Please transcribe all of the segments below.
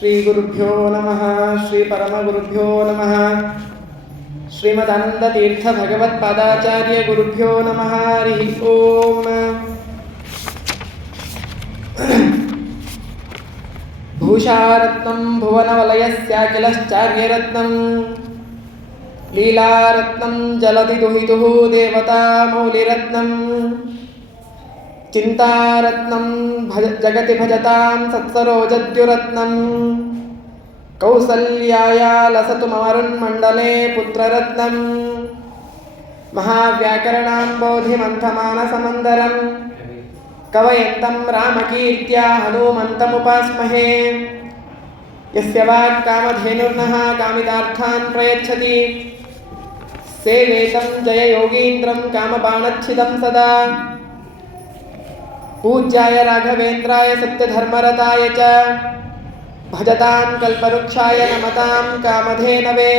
ಶ್ರೀ ಗುರುಭ್ಯೋ ನಮಃ. ಶ್ರೀ ಪರಮಗುರುಭ್ಯೋ ನಮಃ. ಶ್ರೀಮದಾನಂದತೀರ್ಥ ಭಗವತ್ಪಾದಾಚಾರ್ಯ ಗುರುಭ್ಯೋ ನಮಃ. ಹರಿ ಓಂ. ಭೂಷಾರತ್ನಂ ಭುವನವಲಯಸ್ಯಾಖಿಲಶ್ಚಾರ್ಯರತ್ನಂ ಲೀಲಾರತ್ನಂ ಜಲಧಿ ದುಹಿತುಃ ದೇವತಾ ಮೌಲಿರತ್ನಂ ಚಿಂತಾರತ್ನಂ ಜಗತಿ ಭಜತಾಂ ಸತ್ಸರೋಜದ್ಯುರತ್ನಂ ಕೌಸಲ್ಯಾಯ ಲಸತು ಮರುನ್ಮಂಡಲೇ ಪುತ್ರರತ್ನಂ ಮಹಾವ್ಯಾಕರಣಾಂಬೋಧಿಮಂಥಮಾನಸಮಂದರಂ ಕವಯಂತಂ ರಾಮಕೀರ್ತ್ಯಾ ಹನುಮಂತಮುಪಾಸ್ಮಹೇ. ಯಸ್ಯ ವಾಕ್ಕಾಮಧೇನುರ್ನಃ ಕಾಮಿತಾರ್ಥಾನ್ ಪ್ರಯಚ್ಛತಿ ಸೇವೇತಂ ಜಯ ಯೋಗೀಂದ್ರಂ ಕಾಮಬಾಣಚ್ಛಿದಂ ಸದಾ. ಪೂಜ್ಯಾಯ ರಾಘವೇಂದ್ರಾಯ ಸತ್ಯಧರ್ಮರತಾಯ ಚ ಭಜತಾಂ ಕಲ್ಪವೃಕ್ಷಾಯ ನಮತಾಂ ಕಾಮಧೇನವೇ.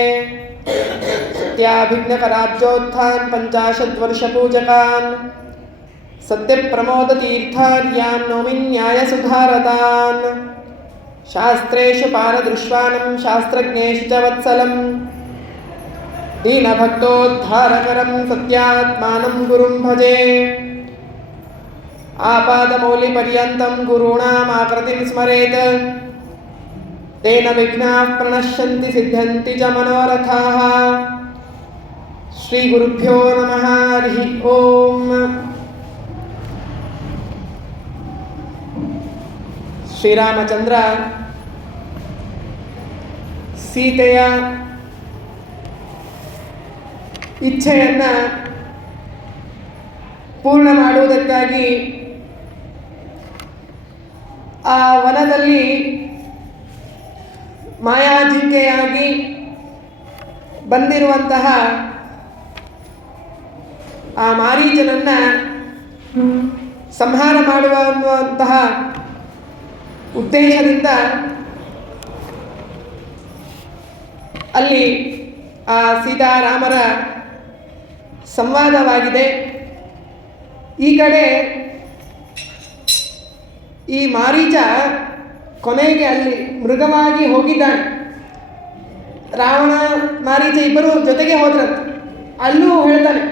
ಸತ್ಯಾಭಿಜ್ಞಕರಾಬ್ಜೋತ್ಥಾನ್ ಪಂಚಾಶದ್ವರ್ಷಪೂಜಕಾನ್ ಸತ್ಯಪ್ರಮೋದತೀರ್ಥಾರ್ಯಾನ್ ನೌಮಿ ನ್ಯಾಯಸುಧಾರತಾನ್. ಶಾಸ್ತ್ರೇಷು ಪಾರದೃಶ್ವಾನಂ ಶಾಸ್ತ್ರಜ್ಞೇಷು ಚ ವತ್ಸಲಂ ದೀನಭಕ್ತೋದ್ಧಾರಕರಂ ಸತ್ಯಾತ್ಮಾನಂ ಗುರುಂ ಭಜೆ. ಆಪಾದಮೌಲಿಪರ್ಯಂತಂ ಗುರುಣಾಮಾಕೃತಿಂ ಸ್ಮರೇತ್ ತೇನ ವಿಘ್ನಾಃ ಪ್ರಣಶ್ಯಂತಿ ಸಿದ್ಧ್ಯಂತಿ ಚ ಮನೋರಥಾಃ. ಶ್ರೀ ಗುರುಭ್ಯೋ ನಮಃ. ಹರಿ ಓಂ. ಶ್ರೀರಾಮಚಂದ್ರ ಸೀತೆಯ ಇಚ್ಛೆಯನ್ನು ಪೂರ್ಣ ಮಾಡುವುದಕ್ಕಾಗಿ ಆ ವನದಲ್ಲಿ ಮಾಯಾಜಿಂಕೆಯಾಗಿ ಬಂದಿರುವಂತಹ ಆ ಮಾರೀಚನನ್ನು ಸಂಹಾರ ಮಾಡುವ ಅನ್ನುವಂತಹ ಉದ್ದೇಶದಿಂದ ಅಲ್ಲಿ ಆ ಸೀತಾರಾಮರ ಸಂವಾದವಾಗಿದೆ. ಈ ಕಡೆ ಈ ಮಾರೀಚ ಕೊನೆಗೆ ಅಲ್ಲಿ ಮೃಗವಾಗಿ ಹೋಗಿದ್ದಾನೆ. ರಾವಣ ಮಾರೀಚ ಇಬ್ಬರು ಜೊತೆಗೆ ಹೋದ್ರಂತೆ. ಅಲ್ಲೂ ಹೇಳ್ತಾನೆ,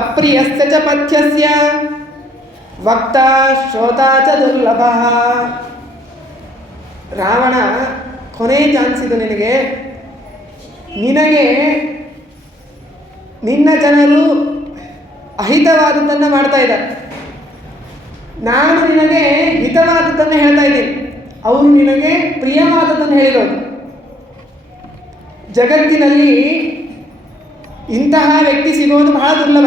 ಅಪ್ರಿಯಸ್ಯ ಚ ಪಥ್ಯಸ್ಯ ವಕ್ತಾ ಶ್ರೋತಾ ಚ ದುರ್ಲಭಃ. ರಾವಣ, ಕೊನೆ ಚಾನ್ಸ್ ಇದು ನಿನಗೆ. ನಿನ್ನ ಜನರು ಅಹಿತವಾದದ್ದನ್ನು ಮಾಡ್ತಾ ಇದ್ದಾರೆ, ನಾನು ನಿನಗೆ ಹಿತವಾದದ್ದನ್ನು ಹೇಳ್ತಾ ಇದ್ದೀನಿ, ಅವರು ನಿನಗೆ ಪ್ರಿಯವಾದದ್ದನ್ನು ಹೇಳಿರೋದು. ಜಗತ್ತಿನಲ್ಲಿ ಇಂತಹ ವ್ಯಕ್ತಿ ಸಿಗೋದು ಬಹಳ ದುರ್ಲಭ.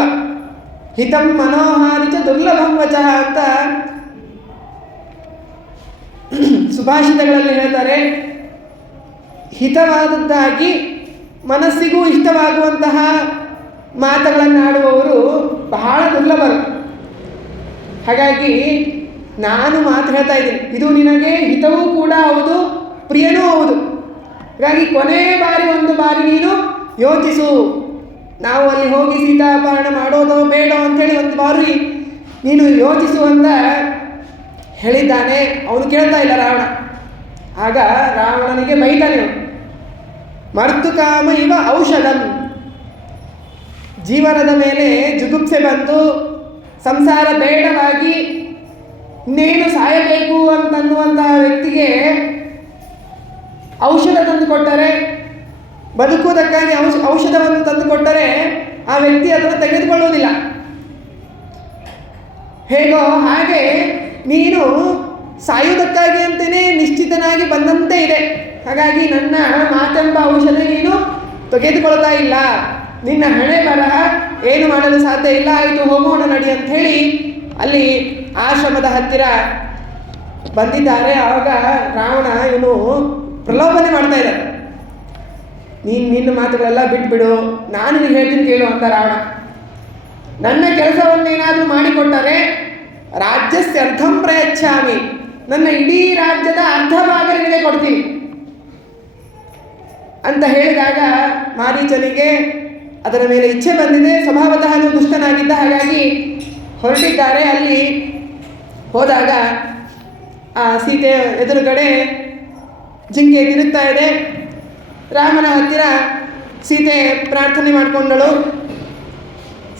ಹಿತಂ ಮನೋಹಾರಿ ಚ ದುರ್ಲಭಂ ವಚಃ ಅಂತ ಸುಭಾಷಿತಗಳಲ್ಲಿ ಹೇಳ್ತಾರೆ. ಹಿತವಾದದ್ದಾಗಿ ಮನಸ್ಸಿಗೂ ಇಷ್ಟವಾಗುವಂತಹ ಮಾತುಗಳನ್ನು ಆಡುವವರು ಬಹಳ ದುರ್ಲಭರು. ಹಾಗಾಗಿ ನಾನು ಮಾತು ಹೇಳ್ತಾ ಇದ್ದೀನಿ, ಇದು ನಿನಗೆ ಹಿತವೂ ಕೂಡ ಹೌದು, ಪ್ರಿಯನೂ ಹೌದು. ಹಾಗಾಗಿ ಒಂದು ಬಾರಿ ನೀನು ಯೋಚಿಸು. ನಾವು ಅಲ್ಲಿ ಹೋಗಿ ಸೀತಾಪಹರಣ ಮಾಡೋದೋ ಬೇಡೋ ಅಂಥೇಳಿ ಒಂದು ಬಾರಿ ನೀನು ಯೋಚಿಸು ಅಂತ ಹೇಳಿದ್ದಾನೆ. ಅವನು ಕೇಳ್ತಾ ಇಲ್ಲ ರಾವಣ. ಆಗ ರಾವಣನಿಗೆ ಬೈತಾನೆ, ಮರ್ತುಕಾಮ ಇವ ಔಷಧಂ. ಜೀವನದ ಮೇಲೆ ಜುಗುಪ್ಸೆ ಬಂತು, ಸಂಸಾರ ಬೇಡವಾಗಿ ಇನ್ನೇನು ಸಾಯಬೇಕು ಅಂತನ್ನುವಂತಹ ವ್ಯಕ್ತಿಗೆ ಔಷಧ ತಂದು ಕೊಟ್ಟರೆ, ಬದುಕುವುದಕ್ಕಾಗಿ ಔಷಧವನ್ನು ತಂದು ಕೊಟ್ಟರೆ ಆ ವ್ಯಕ್ತಿ ಅದನ್ನು ತೆಗೆದುಕೊಳ್ಳುವುದಿಲ್ಲ. ಹೇಗೋ ಹಾಗೆ ನೀನು ಸಾಯುವುದಕ್ಕಾಗಿ ಅಂತಲೇ ನಿಶ್ಚಿತನಾಗಿ ಬಂದಂತೆ ಇದೆ. ಹಾಗಾಗಿ ನನ್ನ ಮಾತೆಂಬ ಔಷಧ ನೀನು ತೆಗೆದುಕೊಳ್ತಾ ಇಲ್ಲ, ನಿನ್ನ ಹಣೆ ಬರಹ ಏನು ಮಾಡಲು ಸಾಧ್ಯ ಇಲ್ಲ, ಆಯಿತು ಹೋಗೋಣ ನಡಿ ಅಂತ ಹೇಳಿ ಅಲ್ಲಿ ಆಶ್ರಮದ ಹತ್ತಿರ ಬಂದಿದ್ದಾರೆ. ಆವಾಗ ರಾವಣ ಇವನು ಪ್ರಲೋಭನೆ ಮಾಡ್ತಾ ಇದ್ದಾನೆ. ನಿನ್ನ ಮಾತುಗಳೆಲ್ಲ ಬಿಟ್ಬಿಡು, ನಾನು ನಿನಗೆ ಹೇಳ್ತೀನಿ ಕೇಳು ಅಂತ ರಾವಣ. ನನ್ನ ಕೆಲಸವನ್ನೇನಾದರೂ ಮಾಡಿಕೊಟ್ಟರೆ ರಾಜ್ಯಸ್ಯ ಅರ್ಧಂ ಪ್ರಯಚ್ಛಾಮಿ, ನನ್ನ ಇಡೀ ರಾಜ್ಯದ ಅರ್ಧ ಭಾಗ ನಿನಗೆ ಕೊಡ್ತೀನಿ ಅಂತ ಹೇಳಿದಾಗ ಮಾರೀಚನಿಗೆ ಅದರ ಮೇಲೆ ಇಚ್ಛೆ ಬಂದಿದೆ. ಸ್ವಭಾವತಃ ದುಷ್ಟನಾಗಿದ್ದ, ಹಾಗಾಗಿ ಹೊರಟಿದ್ದಾರೆ. ಅಲ್ಲಿ ಹೋದಾಗ ಆ ಸೀತೆ ಎದುರುಗಡೆ ಜಿಂಕೆ ತಿರುಗ್ತಾ ಇದೆ. ರಾಮನ ಹತ್ತಿರ ಸೀತೆ ಪ್ರಾರ್ಥನೆ ಮಾಡಿಕೊಂಡಳು.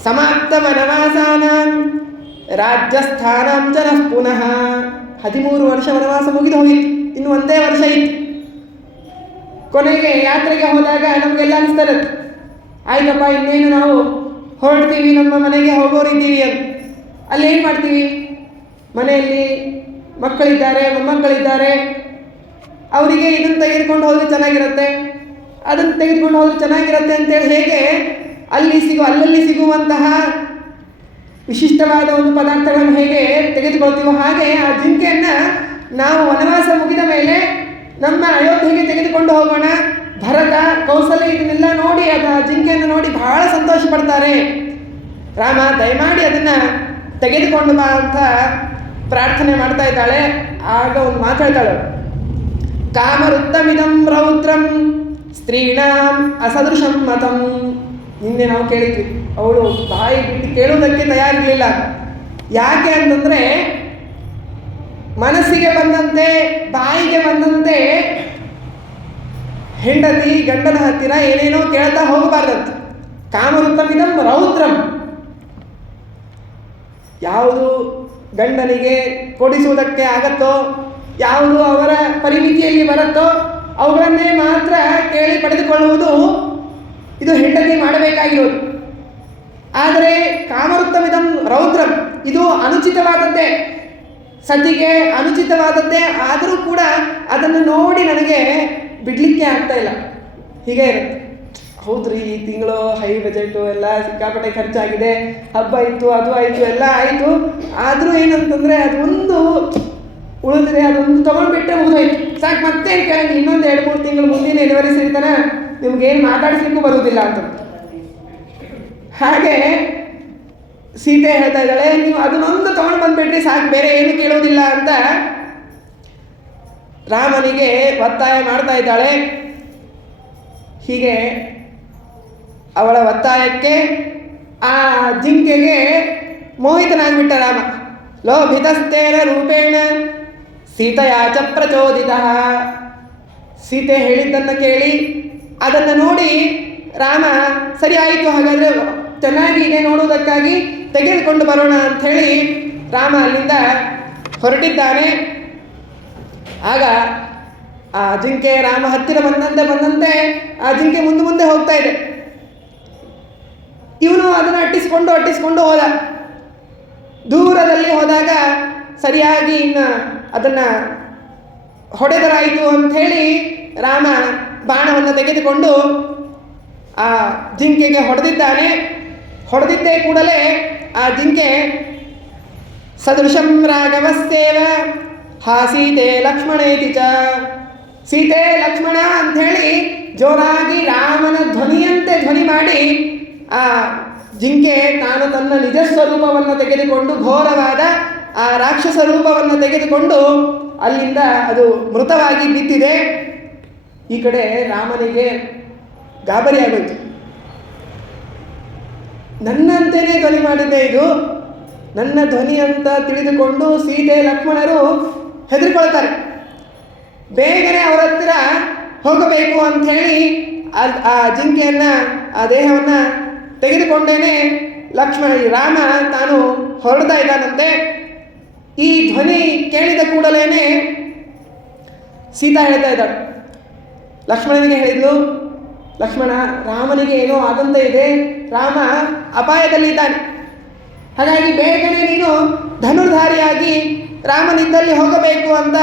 ಸಮಾಪ್ತ ವನವಾಸಾನ ರಾಜ್ಯಸ್ಥಾನಂ ಚ ನಃ ಪುನಃ. 13 ವರ್ಷ ವನವಾಸ ಮುಗಿದು ಹೋಗಿತ್ತು, ಇನ್ನು ಒಂದೇ ವರ್ಷ ಇತ್ತು. ಕೊನೆಗೆ ಯಾತ್ರೆಗೆ ಹೋದಾಗ ನಮಗೆಲ್ಲ ಅನಿಸ್ತಾರೆ, ಆಯ್ತಪ್ಪ ಇನ್ನೇನು ನಾವು ಹೊರಡ್ತೀವಿ, ನಮ್ಮ ಮನೆಗೆ ಹೋಗೋರಿದ್ದೀವಿ ಅಂತ. ಅಲ್ಲೇನು ಮಾಡ್ತೀವಿ? ಮನೆಯಲ್ಲಿ ಮಕ್ಕಳಿದ್ದಾರೆ, ಮೊಮ್ಮಕ್ಕಳಿದ್ದಾರೆ, ಅವರಿಗೆ ಇದನ್ನು ತೆಗೆದುಕೊಂಡು ಹೋದ್ರೆ ಚೆನ್ನಾಗಿರುತ್ತೆ, ಅದನ್ನು ತೆಗೆದುಕೊಂಡು ಹೋದ್ರೆ ಚೆನ್ನಾಗಿರುತ್ತೆ ಅಂತೇಳಿ ಹೇಗೆ ಅಲ್ಲಲ್ಲಿ ಸಿಗುವಂತಹ ವಿಶಿಷ್ಟವಾದ ಒಂದು ಪದಾರ್ಥಗಳನ್ನು ಹೇಗೆ ತೆಗೆದುಕೊಳ್ತೀವೋ ಹಾಗೆ ಆ ಜಿಂಕೆಯನ್ನು ನಾವು ವನವಾಸ ಮುಗಿದ ಮೇಲೆ ನಮ್ಮ ಅಯೋಧ್ಯೆಗೆ ತೆಗೆದುಕೊಂಡು ಹೋಗೋಣ. ಭರತ, ಕೌಸಲ್ಯ ಇದನ್ನೆಲ್ಲ ನೋಡಿ ಅದು ಆ ಜಿಂಕೆಯನ್ನು ನೋಡಿ ಬಹಳ ಸಂತೋಷ ಪಡ್ತಾರೆ. ರಾಮ ದಯಮಾಡಿ ಅದನ್ನು ತೆಗೆದುಕೊಂಡು ಬಾ ಅಂತ ಪ್ರಾರ್ಥನೆ ಮಾಡ್ತಾ ಇದ್ದಾಳೆ. ಆಗ ಒಂದು ಮಾತಾಡ್ತಾಳೆ, ಕಾಮರುತ್ತಮಿದಂ ರೌದ್ರಂ ಸ್ತ್ರೀಣಾಂ ಅಸದೃಶಂ ಮತಂ. ನಿನ್ನೆ ನಾವು ಕೇಳಿದ್ವಿ, ಅವಳು ಬಾಯಿ ಬಿಟ್ಟು ಕೇಳುವುದಕ್ಕೆ ತಯಾರಿರಲಿಲ್ಲ. ಯಾಕೆ ಅಂತಂದರೆ ಮನಸ್ಸಿಗೆ ಬಂದಂತೆ, ಬಾಯಿಗೆ ಬಂದಂತೆ ಹೆಂಡತಿ ಗಂಡನ ಹತ್ತಿರ ಏನೇನೋ ಕೇಳ್ತಾ ಹೋಗಬಾರ್ದಂತ. ಕಾಮರುತ್ತಮಿದಂ ರೌದ್ರಂ, ಯಾವುದು ಗಂಡನಿಗೆ ಕೊಡಿಸುವುದಕ್ಕೆ ಆಗತ್ತೋ, ಯಾವುದು ಅವರ ಪರಿಮಿತಿಯಲ್ಲಿ ಬರುತ್ತೋ ಅವುಗಳನ್ನೇ ಮಾತ್ರ ಕೇಳಿ ಪಡೆದುಕೊಳ್ಳುವುದು ಇದು ಹೆಂಡತಿ ಮಾಡಬೇಕಾಗಿರೋದು. ಆದರೆ ಕಾಮರುತ್ತಮಿದಂ ರೌದ್ರಂ, ಇದು ಅನುಚಿತವಾದದ್ದೇ, ಸತಿಗೆ ಅನುಚಿತವಾದದ್ದೇ. ಆದರೂ ಕೂಡ ಅದನ್ನು ನೋಡಿ ನನಗೆ ಬಿಡಲಿಕ್ಕೆ ಆಗ್ತಾ ಇಲ್ಲ. ಹೀಗೆ ಇರುತ್ತೆ. ಹೌದ್ರಿ, ಈ ತಿಂಗಳು ಹೈ ಬಜೆಟು ಎಲ್ಲ ಸಿಕ್ಕಾಪಟ್ಟೆ ಖರ್ಚಾಗಿದೆ, ಹಬ್ಬ ಇತ್ತು, ಅದು ಆಯಿತು, ಎಲ್ಲ ಆಯಿತು. ಆದರೂ ಏನಂತಂದರೆ ಅದು ಒಂದು ಉಳಿದ್ರೆ, ಅದೊಂದು ತೊಗೊಂಡ್ಬಿಟ್ಟರೆ ಮುಗಿದೋಯ್ತು, ಸಾಕು. ಮತ್ತೆ ಕೇಳಂಗೆ ಇನ್ನೊಂದು 2-3 ತಿಂಗಳು ಮುಂದಿನ ಎನಿವರ್ಸರಿ ತನ ನಿಮ್ಗೇನು ಮಾತಾಡಿಸ್ಲಿಕ್ಕೂ ಬರುವುದಿಲ್ಲ ಅಂತ. ಹಾಗೆ ಸೀತೆ ಹೇಳ್ತಾ ಇದ್ದಾಳೆ, ನೀವು ಅದನ್ನೊಂದು ತೊಗೊಂಡು ಬಂದುಬಿಟ್ರಿ ಸಾಕು, ಬೇರೆ ಏನು ಕೇಳೋದಿಲ್ಲ ಅಂತ ರಾಮನಿಗೆ ಒತ್ತಾಯ ಮಾಡ್ತಾ ಇದ್ದಾಳೆ. ಹೀಗೆ ಅವಳ ಒತ್ತಾಯಕ್ಕೆ ಆ ಜಿಂಕೆಗೆ ಮೋಹಿತನಾಗ್ಬಿಟ್ಟ ರಾಮ. ಲೋಭಿತಸ್ತೇನ ರೂಪೇಣ ಸೀತೆಯಾಚ ಪ್ರಚೋದಿತ. ಸೀತೆ ಹೇಳಿದ್ದನ್ನು ಕೇಳಿ ಅದನ್ನು ನೋಡಿ ರಾಮ ಸರಿ ಆಯಿತು, ಹಾಗಾದರೆ ಚೆನ್ನಾಗಿ ಇದೆ ನೋಡುವುದಕ್ಕಾಗಿ ತೆಗೆದುಕೊಂಡು ಬರೋಣ ಅಂಥೇಳಿ ರಾಮ ಅಲ್ಲಿಂದ ಹೊರಟಿದ್ದಾನೆ. ಆಗ ಆ ಜಿಂಕೆ ರಾಮ ಹತ್ತಿರ ಬಂದಂತೆ ಆ ಜಿಂಕೆ ಮುಂದೆ ಹೋಗ್ತಾ ಇದೆ. ಇವನು ಅದನ್ನು ಅಟ್ಟಿಸ್ಕೊಂಡು ಹೋದ. ದೂರದಲ್ಲಿ ಹೋದಾಗ ಸರಿಯಾಗಿ ಇನ್ನು ಅದನ್ನು ಹೊಡೆದರಾಯಿತು ಅಂಥೇಳಿ ರಾಮ ಬಾಣವನ್ನು ತೆಗೆದುಕೊಂಡು ಆ ಜಿಂಕೆಗೆ ಹೊಡೆದಿದ್ದಾನೆ. ಹೊಡೆದಿದ್ದೇ ಕೂಡಲೇ ಆ ಜಿಂಕೆ ಸದೃಶಂ ರಾಘವಸ್ಸೇವ ಹಾ ಸೀತೆ ಲಕ್ಷ್ಮಣೇತಿ ಚ. ಸೀತೆ ಲಕ್ಷ್ಮಣ ಅಂಥೇಳಿ ಜೋರಾಗಿ ರಾಮನ ಧ್ವನಿಯಂತೆ ಧ್ವನಿ ಮಾಡಿ ಆ ಜಿಂಕೆ ತಾನು ತನ್ನ ನಿಜ ಸ್ವರೂಪವನ್ನು ತೆಗೆದುಕೊಂಡು, ಘೋರವಾದ ಆ ರಾಕ್ಷಸ ರೂಪವನ್ನು ತೆಗೆದುಕೊಂಡು ಅಲ್ಲಿಂದ ಅದು ಮೃತವಾಗಿ ಬಿದ್ದಿದೆ. ಈ ಕಡೆ ರಾಮನಿಗೆ ಗಾಬರಿ ಆಗೋಯ್ತು. ನನ್ನಂತೆಯೇ ಧ್ವನಿ ಮಾಡಿದ್ದೆ ಇದು, ನನ್ನ ಧ್ವನಿ ಅಂತ ತಿಳಿದುಕೊಂಡು ಸೀತೆ ಲಕ್ಷ್ಮಣರು ಹೆದರ್ಕೊಳ್ತಾರೆ. ಬೇಗನೆ ಅವರ ಹತ್ತಿರ ಹೋಗಬೇಕು ಅಂಥೇಳಿ ಆ ಜಿಂಕೆಯನ್ನು, ಆ ದೇಹವನ್ನು ತೆಗೆದುಕೊಂಡೇನೆ ರಾಮ ತಾನು ಹೊರಡ್ತಾ ಇದ್ದಾನಂತೆ. ಈ ಧ್ವನಿ ಕೇಳಿದ ಕೂಡಲೇ ಸೀತಾ ಹೇಳ್ತಾ ಇದ್ದಾಳೆ, ಲಕ್ಷ್ಮಣನಿಗೆ ಹೇಳಿದ್ಲು, ಲಕ್ಷ್ಮಣ, ರಾಮನಿಗೆ ಏನೋ ಆದಂತೆ ಇದೆ, ರಾಮ ಅಪಾಯದಲ್ಲಿದ್ದಾನೆ, ಹಾಗಾಗಿ ಬೇಗನೆ ನೀನು ಧನುರ್ಧಾರಿಯಾಗಿ ರಾಮನಿದ್ದಲ್ಲಿ ಹೋಗಬೇಕು ಅಂತ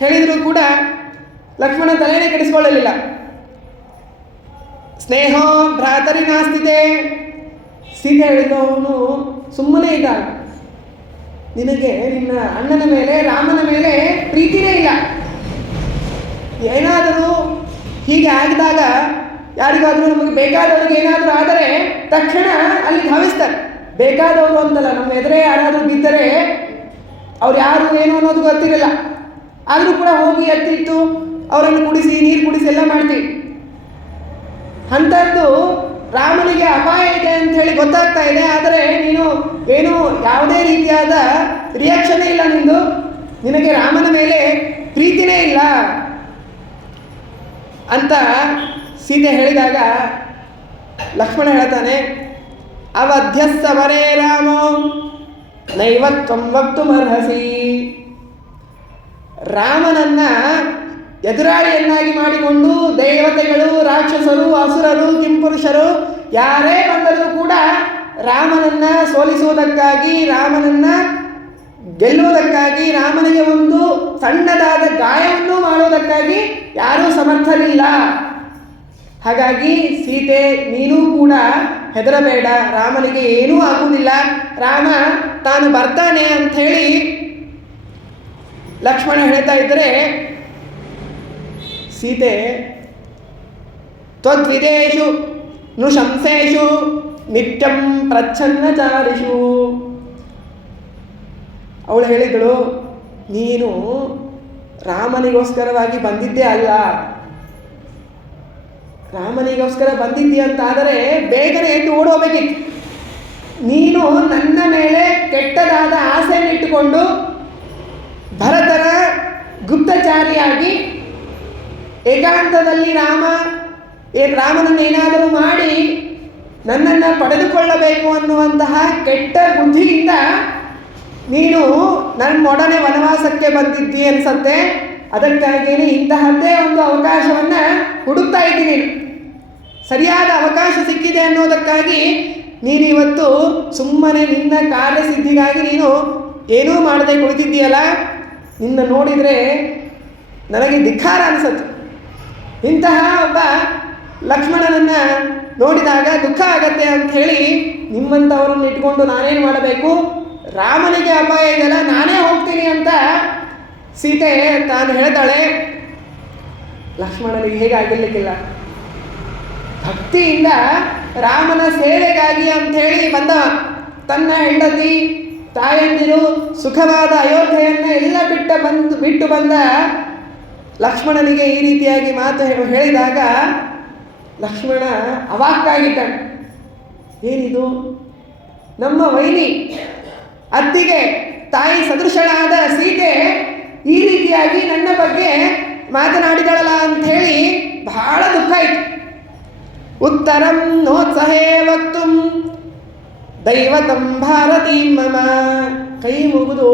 ಹೇಳಿದರೂ ಕೂಡ ಲಕ್ಷ್ಮಣ ತಲೆನೇ ಕೆಡಿಸ್ಕೊಳ್ಳಲಿಲ್ಲ. ಸ್ನೇಹೋ ಭ್ರಾತರಿ ನಾಸ್ತಿದೆ. ಸೀತೆ ಹೇಳಿದ್ದು, ಅವನು ಸುಮ್ಮನೆ ಇದ್ದ, ನಿನಗೆ ನಿನ್ನ ಅಣ್ಣನ ಮೇಲೆ, ರಾಮನ ಮೇಲೆ ಪ್ರೀತಿನೇ ಇಲ್ಲ. ಏನಾದರೂ ಹೀಗೆ ಆಗಿದಾಗ, ಯಾರಿಗಾದರೂ ನಮಗೆ ಬೇಕಾದವ್ರಿಗೆ ಏನಾದರೂ ಆದರೆ ತಕ್ಷಣ ಅಲ್ಲಿ ಧಾವಿಸ್ತಾರೆ. ಬೇಕಾದವರು ಅಂತಲ್ಲ, ನಮ್ಮ ಎದುರೇ ಯಾರಾದರೂ ಬಿದ್ದರೆ ಅವ್ರು ಯಾರು ಏನು ಅನ್ನೋದು ಗೊತ್ತಿರಲ್ಲ, ಆದರೂ ಕೂಡ ಹೋಗಿ ಎತ್ತಿಟ್ಟು ಅವರನ್ನು ಕುಡಿಸಿ, ನೀರು ಕುಡಿಸಿ ಎಲ್ಲ ಮಾಡ್ತೀವಿ. ಅಂಥದ್ದು ರಾಮನಿಗೆ ಅಪಾಯ ಇದೆ ಅಂತ ಹೇಳಿ ಗೊತ್ತಾಗ್ತಾ ಇದೆ, ಆದರೆ ನೀನು ಏನು ಯಾವುದೇ ರೀತಿಯಾದ ರಿಯಾಕ್ಷನ್ನೇ ಇಲ್ಲ ನಿಂದು. ನಿನಗೆ ರಾಮನ ಮೇಲೆ ಪ್ರೀತಿನೇ ಇಲ್ಲ ಅಂತ ಸೀತೆ ಹೇಳಿದಾಗ ಲಕ್ಷ್ಮಣ ಹೇಳ್ತಾನೆ, ಅವಧ್ಯಸ್ಸವರೇ ರಾಮೋ ನೈವತ್ವಂ ವಕ್ತುಮರ್ಹಸಿ. ರಾಮನನ್ನ ಎದುರಾಳಿಯನ್ನಾಗಿ ಮಾಡಿಕೊಂಡು ದೇವತೆಗಳು, ರಾಕ್ಷಸರು, ಅಸುರರು, ಕಿಂಪುರುಷರು ಯಾರೇ ಬಂದರೂ ಕೂಡ ರಾಮನನ್ನ ಸೋಲಿಸುವುದಕ್ಕಾಗಿ, ರಾಮನನ್ನ ಗೆಲ್ಲುವುದಕ್ಕಾಗಿ, ರಾಮನಿಗೆ ಒಂದು ಸಣ್ಣದಾದ ಗಾಯವನ್ನು ಮಾಡುವುದಕ್ಕಾಗಿ ಯಾರೂ ಸಮರ್ಥರಿಲ್ಲ. ಹಾಗಾಗಿ ಸೀತೆ, ನೀನೂ ಕೂಡ ಹೆದರಬೇಡ, ರಾಮನಿಗೆ ಏನೂ ಆಗುವುದಿಲ್ಲ, ರಾಮ ತಾನು ಬರ್ತಾನೆ ಅಂಥೇಳಿ ಲಕ್ಷ್ಮಣ ಹೇಳ್ತಾ ಇದ್ದರೆ, ಸೀತೆ ತ್ವದ್ವಿದೇಶು ನೃಶಂಸೇಷು ನಿತ್ಯಂ ಪ್ರಚ್ಛನ್ನಚಾರಿಷು. ಅವಳು ಹೇಳಿದಳು, ನೀನು ರಾಮನಿಗೋಸ್ಕರವಾಗಿ ಬಂದಿದ್ದೇ ಅಲ್ಲ, ರಾಮನಿಗೋಸ್ಕರ ಬಂದಿದ್ದೀಯಂತಾದರೆ ಬೇಗನೆ ಎದ್ದು ಓಡೋಗ್ಬೇಕಿತ್ತು. ನೀನು ನನ್ನ ಮೇಲೆ ಕೆಟ್ಟದಾದ ಆಸೆಯನ್ನಿಟ್ಟುಕೊಂಡು ಭರತನ ಗುಪ್ತಚಾರಿಯಾಗಿ ಏಕಾಂತದಲ್ಲಿ ರಾಮನನ್ನು ಏನಾದರೂ ಮಾಡಿ ನನ್ನನ್ನು ಪಡೆದುಕೊಳ್ಳಬೇಕು ಅನ್ನುವಂತಹ ಕೆಟ್ಟ ಬುದ್ಧಿಯಿಂದ ನೀನು ನನ್ನೊಡನೆ ವನವಾಸಕ್ಕೆ ಬಂದಿದ್ದಿ ಅನ್ಸತ್ತೆ. ಅದಕ್ಕಾಗಿಯೇ ಇಂತಹದ್ದೇ ಒಂದು ಅವಕಾಶವನ್ನು ಹುಡುಕ್ತಾ ಇದ್ದೀನಿ. ಸರಿಯಾದ ಅವಕಾಶ ಸಿಕ್ಕಿದೆ ಅನ್ನೋದಕ್ಕಾಗಿ ನೀನು ಇವತ್ತು ಸುಮ್ಮನೆ ನಿನ್ನ ಕಾರ್ಯಸಿದ್ಧಿಗಾಗಿ ನೀನು ಏನೂ ಮಾಡದೆ ಕುಳಿತಿದ್ದೀಯಲ್ಲ, ನಿನ್ನ ನೋಡಿದರೆ ನನಗೆ ಧಿಕ್ಕಾರ ಅನಿಸುತ್ತೆ. ಇಂತಹ ಒಬ್ಬ ಲಕ್ಷ್ಮಣನನ್ನು ನೋಡಿದಾಗ ದುಃಖ ಆಗತ್ತೆ ಅಂಥೇಳಿ ನಿಮ್ಮಂಥವರನ್ನು ಇಟ್ಕೊಂಡು ನಾನೇನು ಮಾಡಬೇಕು, ರಾಮನಿಗೆ ಅಪಾಯ ಇದೆಯಲ್ಲ, ನಾನೇ ಹೋಗ್ತೀನಿ ಅಂತ ಸೀತೆ ತಾನು ಹೇಳ್ತಾಳೆ. ಲಕ್ಷ್ಮಣನಿಗೆ ಹೇಗೆ ಆಗಿರ್ಲಿಕ್ಕಿಲ್ಲ, ಭಕ್ತಿಯಿಂದ ರಾಮನ ಸೇವೆಗಾಗಿ ಅಂಥೇಳಿ ಬಂದವ. ತನ್ನ ಹೆಂಡತಿ, ತಾಯಂದಿರು, ಸುಖವಾದ ಅಯೋಧ್ಯೆಯನ್ನು ಎಲ್ಲ ಬಿಟ್ಟು ಬಂದ ಲಕ್ಷ್ಮಣನಿಗೆ ಈ ರೀತಿಯಾಗಿ ಮಾತು ಹೇಳಿದಾಗ ಲಕ್ಷ್ಮಣ ಅವಾಕ್ಕಾಗಿದ್ದಾನೆ. ಏನಿದು, ನಮ್ಮ ವೈನಿ ಅತ್ತಿಗೆ ತಾಯಿ ಸದೃಶಳಾದ ಸೀತೆ ಈ ರೀತಿಯಾಗಿ ನನ್ನ ಬಗ್ಗೆ ಮಾತನಾಡಿದಳಲ್ಲ ಅಂಥೇಳಿ ಬಹಳ ದುಃಖ ಆಯಿತು. ಉತ್ತರಂ ನೋತ್ಸಹೇ ವಕ್ತುಂ ದೈವತಂ ಭಾರತೀ ಮಮ. ಕೈ ಮುಗಿದು